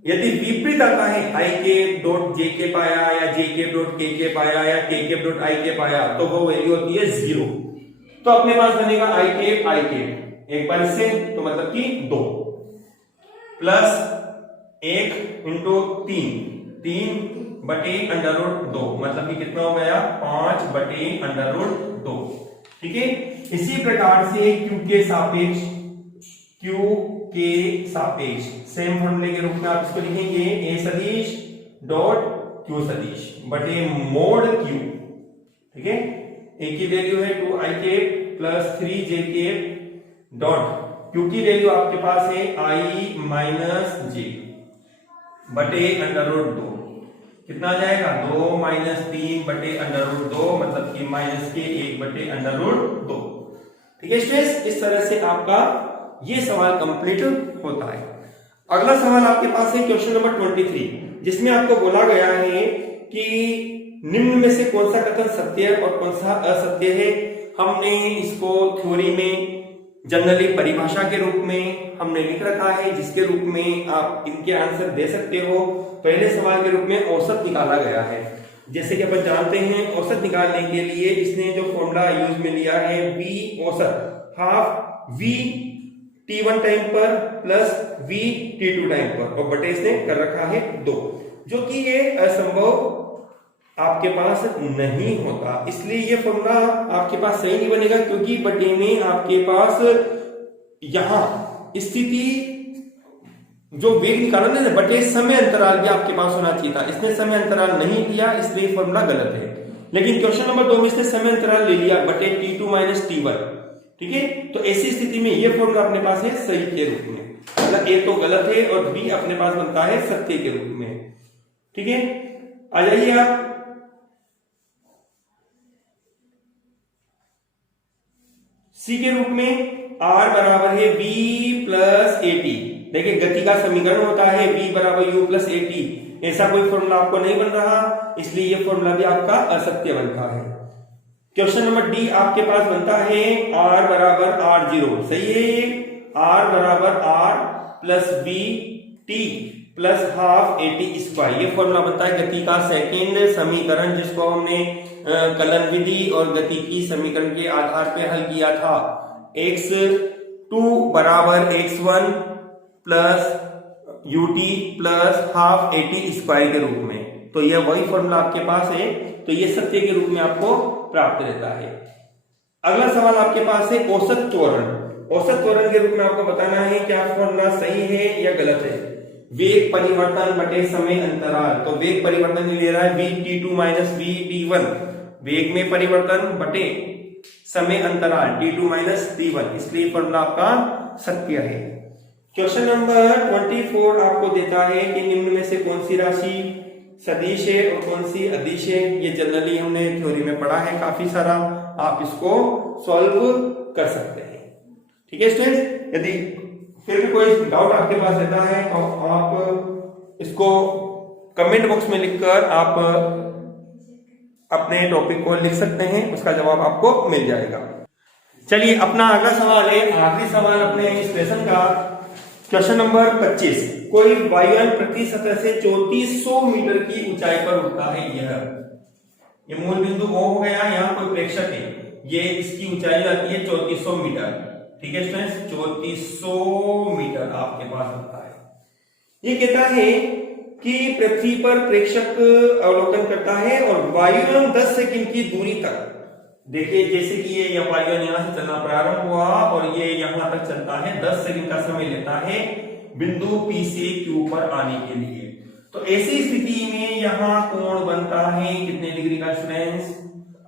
यदि विपरीत आता है i cap dot j cap आया या j cap dot k cap आया या k cap dot i cap आया, तो वो वैल्यू होती है 0। तो अपने पास बनेगा i कैप एक बार इससे, तो मतलब कि 2 प्लस 1 इंटू 3 बटे √2, मतलब कि कितना हो गया 5 बटे √2, ठीक है। इसी प्रकार से q के सापेक्ष सेम फॉर्मूले के रूप में आप इसको लिखेंगे a सदिश डॉट q सदिश बटे मोड q, ठीक है। a की वैल्यू है 2i cap plus 3j cap dot q की वैल्यू आपके पास है i माइनस j बटे √2, कितना आ जाएगा 2 माइनस 3 बटे √2, मतलब कि माइनस के 1 बटे √2, ठीक है स्टूडेंट्स। इस तरह से आपका ये सवाल कंप्लीट होता है। अगला सवाल आपके पास है क्वेश्चन नंबर 23, जिसमें आपको बोला गया है कि निम्न में से कौन सा कथन सत्य और कौन सा असत्य है। हमने इसको थ्योरी में जनरली परिभाषा के रूप में हमने लिख रखा है, जिसके रूप में आप इनके आंसर दे सकते हो। पहले सवाल के रूप में औसत निकाला गया है। जैसे कि अपन जानते हैं औसत निकालने के लिए इसने जो फॉर्मूला यूज में लिया है v औसत हाफ v t1 टाइम पर प्लस v t2 टाइम पर, और बटे इसने कर रखा है 2, जो कि ये असंभव आपके पास नहीं होता। इसलिए ये फॉर्मूला आपके पास सही नहीं बनेगा, क्योंकि बटे में आपके पास यहां स्थिति जो वेग निकाला ना, बटे समय अंतराल भी आपके पास होना चाहिए था। इसने समय अंतराल नहीं दिया, इसलिए फॉर्मूला गलत है। लेकिन क्वेश्चन नंबर 2 में इसने समय अंतराल ले लिया बटे t2 माइनस t1, ठीक है। तो ऐसी स्थिति में ये फॉर्मूला अपने पास है सही के रूप में, मतलब ए तो गलत है और बी अपने पास बनता है सत्य के रूप में, ठीक है। आ जाइए आप सी के रूप में, r बराबर है v प्लस at। देखिए गति का समीकरण होता है v बराबर u प्लस at, ऐसा कोई फॉर्मूला आपको नहीं बन रहा, इसलिए यह फॉर्मूला भी आपका असत्य बनता है। क्वेश्चन नंबर डी आपके पास बनता है r बराबर r0, सही है ये। आर बराबर R plus B T plus half A T square, ये फॉर्मूला बनता है गति का सेकेंड समीकरण, जिसको हमने कलन विधि और गति की समीकरण के आधार पे हल किया था। x2 बराबर x1 plus UT plus half A T square के रूप में। तो यह वही फॉर्मूला आपके पास है, तो ये सत्य के रूप में आपको प्राप्त रहता है। अगला सवाल आपके पास है औसत त्वरण। औसत त्वरण के रूप में आपको बताना है क्या फॉर्मूला सही है या गलत है। वेग परिवर्तन बटे समय अंतराल, तो वेग परिवर्तन ले रहा है vt2 माइनस vt1, वेग में परिवर्तन बटे समय अंतराल t2 माइनस t1, इसलिए फॉर्मूला आपका सत्य है। क्वेश्चन नंबर 24 आपको देता है कि निम्न में से कौन सी राशि सदिश है और कौन सी अदिश है। ये जनरली हमने थ्योरी में पढ़ा है काफी सारा, आप इसको सॉल्व कर सकते हैं। ठीक है स्टूडेंट्स, यदि फिर भी कोई डाउट आपके पास रहता है तो आप इसको कमेंट बॉक्स में लिखकर आप अपने टॉपिक को लिख सकते हैं, उसका जवाब आपको मिल जाएगा। चलिए अपना अगला सवाल है, आखिरी सवाल अपने इस लेसन का, क्वेश्चन नंबर 25। कोई वायुयान पृथ्वी सतह से 3400 मीटर की ऊंचाई पर उड़ता है। ये मूल बिंदु O हो गया, यहाँ कोई प्रेक्षक है, ये इसकी ऊंचाई आती है 3400 मीटर। ठीक है स्टूडेंट्स, 3400 मीटर आपके पास होता है। ये कहता है कि पृथ्वी पर प्रेक्षक अवलोकन करता है और वायुयान 10 सेकंड की दूरी तक, देखिए जैसे कि ये वायुयान यहां से चलना प्रारंभ हुआ और ये यहां तक चलता है, 10 सेकंड का समय लेता है बिंदु P से Q पर आने के लिए। तो ऐसी स्थिति में यहाँ कोण बनता है कितने डिग्री का स्टूडेंट्स,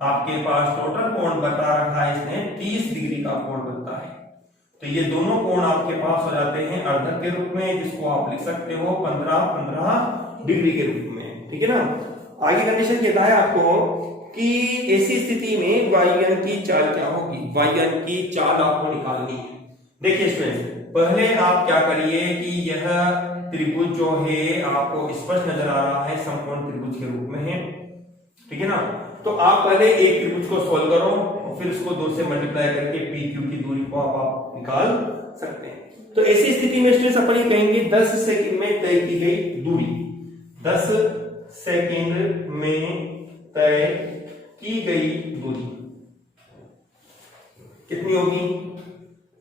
आपके पास टोटल कोण बता रखा है इसने 30 डिग्री का कोण बनता है। तो ये दोनों कोण आपके पास हो जाते हैं अर्धक के रूप में, जिसको आप लिख सकते हो 15-15 डिग्री के रूप में। ठीक है ना। आगे कंडीशन कहता है आपको कि ऐसी स्थिति में वायुयान की चाल क्या होगी। वायुयान की चाल आपको निकालनी है। देखिए स्टूडेंट्स, पहले आप क्या करिए कि यह त्रिभुज जो है आपको स्पष्ट नजर आ रहा है, समकोण त्रिभुज के रूप में है। ठीक है ना। तो आप पहले एक त्रिभुज को सोल्व करो और फिर उसको 2 से मल्टीप्लाई करके PQ की दूरी को आप निकाल सकते हैं। तो ऐसी स्थिति में स्टूडेंट्स अपन ये कहेंगे 10 सेकंड में तय की गई दूरी, 10 सेकंड में तय की गई दूरी कितनी होगी,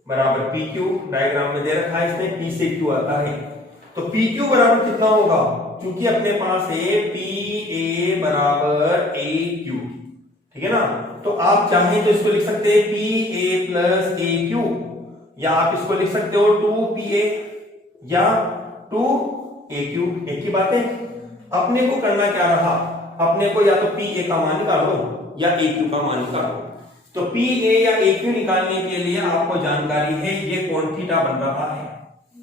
बराबर PQ। डायग्राम में दे रखा है इसमें P से Q आता है, तो PQ बराबर कितना होगा, क्योंकि अपने पास है PA बराबर AQ। ठीक है ना। तो आप चाहें तो इसको लिख सकते हैं PA प्लस AQ, या आप इसको लिख सकते हो 2PA या 2AQ, एक ही बात है। अपने को करना क्या रहा, अपने को या तो PA का मान निकालो या AQ का मान निकालो। तो PA या AQ निकालने के लिए आपको जानकारी है ये कोण थीटा बन रहा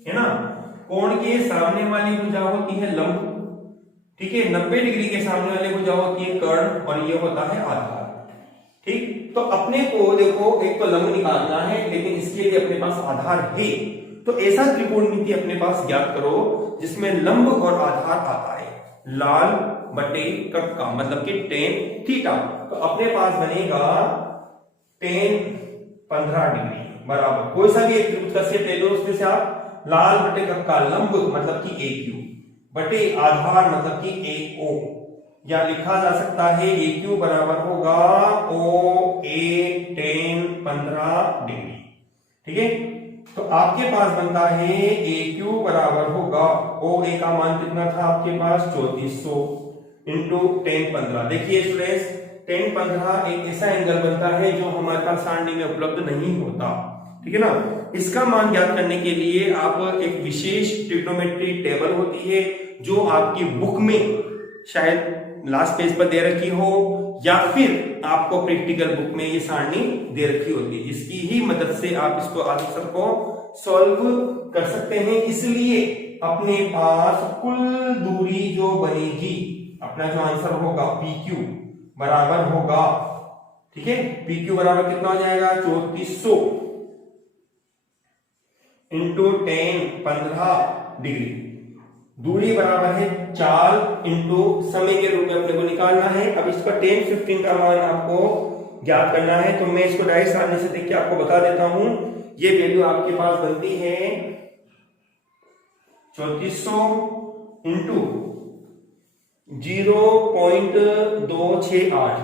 है ना। कोण के सामने वाली भुजा होती है लंब, ठीक है, 90 डिग्री के सामने वाली भुजा होती है कर्ण और ये होता है आधार। ठीक, तो अपने को देखो एक तो लंब निकालना है, लेकिन इसके लिए अपने पास आधार है। तो ऐसा त्रिकोणमिति अपने पास ज्ञात करो जिसमें लंब और आधार आता है, लाल बटे कट का मतलब कि tan थीटा। तो अपने पास बनेगा tan 15 डिग्री बराबर, कोई सा भी एक त्रिभुज का सेट ले लो, उसमें से आप लाल बटे कट का लंब मतलब कि AQ बटे आधार मतलब कि AO, या लिखा जा सकता है AQ बराबर होगा OA tan 15 डिग्री। ठीक है, तो आपके पास बनता है AQ बराबर होगा, OA का मान कितना था आपके पास 3400 इंटू tan 15। देखिए स्टूडेंट्स, tan 15 एक ऐसा एंगल बनता है जो हमारे पास सारणी में उपलब्ध नहीं होता। ठीक है ना। इसका मान ज्ञात करने के लिए आप एक विशेष ट्रिग्नोमेट्री टेबल होती है जो आपकी बुक में शायद लास्ट पेज पर दे रखी हो, या फिर आपको प्रैक्टिकल बुक में ये सारणी दे रखी होती है, जिसकी ही मदद से आप इसको आंसर को सॉल्व कर सकते हैं। इसलिए अपने पास कुल दूरी जो बनेगी, अपना जो आंसर होगा PQ बराबर होगा, ठीक है, PQ बराबर कितना हो जाएगा 3400 इंटू tan 15 डिग्री, दूरी बराबर है 4 इंटू समय के रूप में अपने को निकालना है। अब इसका tan 15 का मान आपको ज्ञात करना है, तो मैं इसको डायरेक्ट सामने से देख के आपको बता देता हूं ये वैल्यू आपके पास बनती है 3400 इंटू 0.268।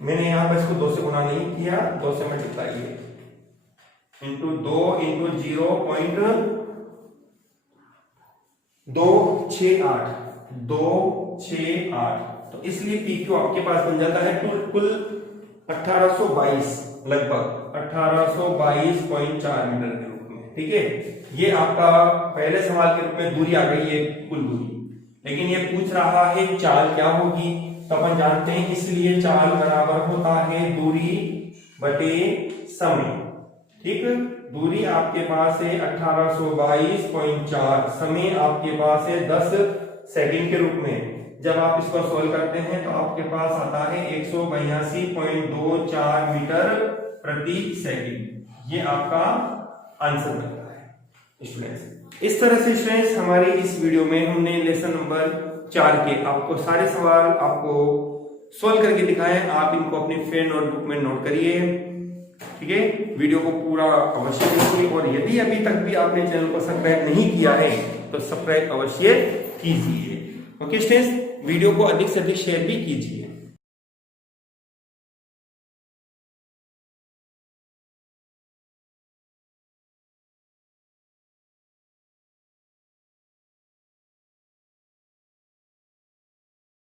मैंने यहां पर इसको 2 से गुना नहीं किया, 2 से मल्टीप्लाई है, इंटू 2 इंटू 0.268 तो इसलिए PQ आपके पास बन जाता है कुल 1822, लगभग 1822.4 मीटर के रूप में। ठीक है, ये आपका पहले सवाल के रूप में दूरी आ गई है, कुल दूरी, लेकिन ये पूछ रहा है चाल क्या होगी। तो अपन जानते हैं, इसलिए चाल बराबर होता है दूरी बटे समय। ठीक, दूरी आपके पास है 1822.4, समय आपके पास है 10 सेकंड के रूप में। जब आप इसको सॉल्व करते हैं तो आपके पास आता है 182.24 मीटर प्रति सेकंड। ये आपका आंसर बनता है स्टूडेंट्स। इस तरह से स्टूडेंट्स हमारी इस वीडियो में हमने लेसन नंबर 4 के आपको सारे सवाल आपको सॉल्व करके दिखाए। आप इनको अपनी फेयर नोटबुक में नोट करिए। ठीक है, वीडियो को पूरा अवश्य देखिए, और यदि अभी तक भी आपने चैनल को सब्सक्राइब नहीं किया है तो सब्सक्राइब अवश्य कीजिए। ओके स्टूडेंट्स, वीडियो को अधिक से अधिक शेयर भी कीजिए।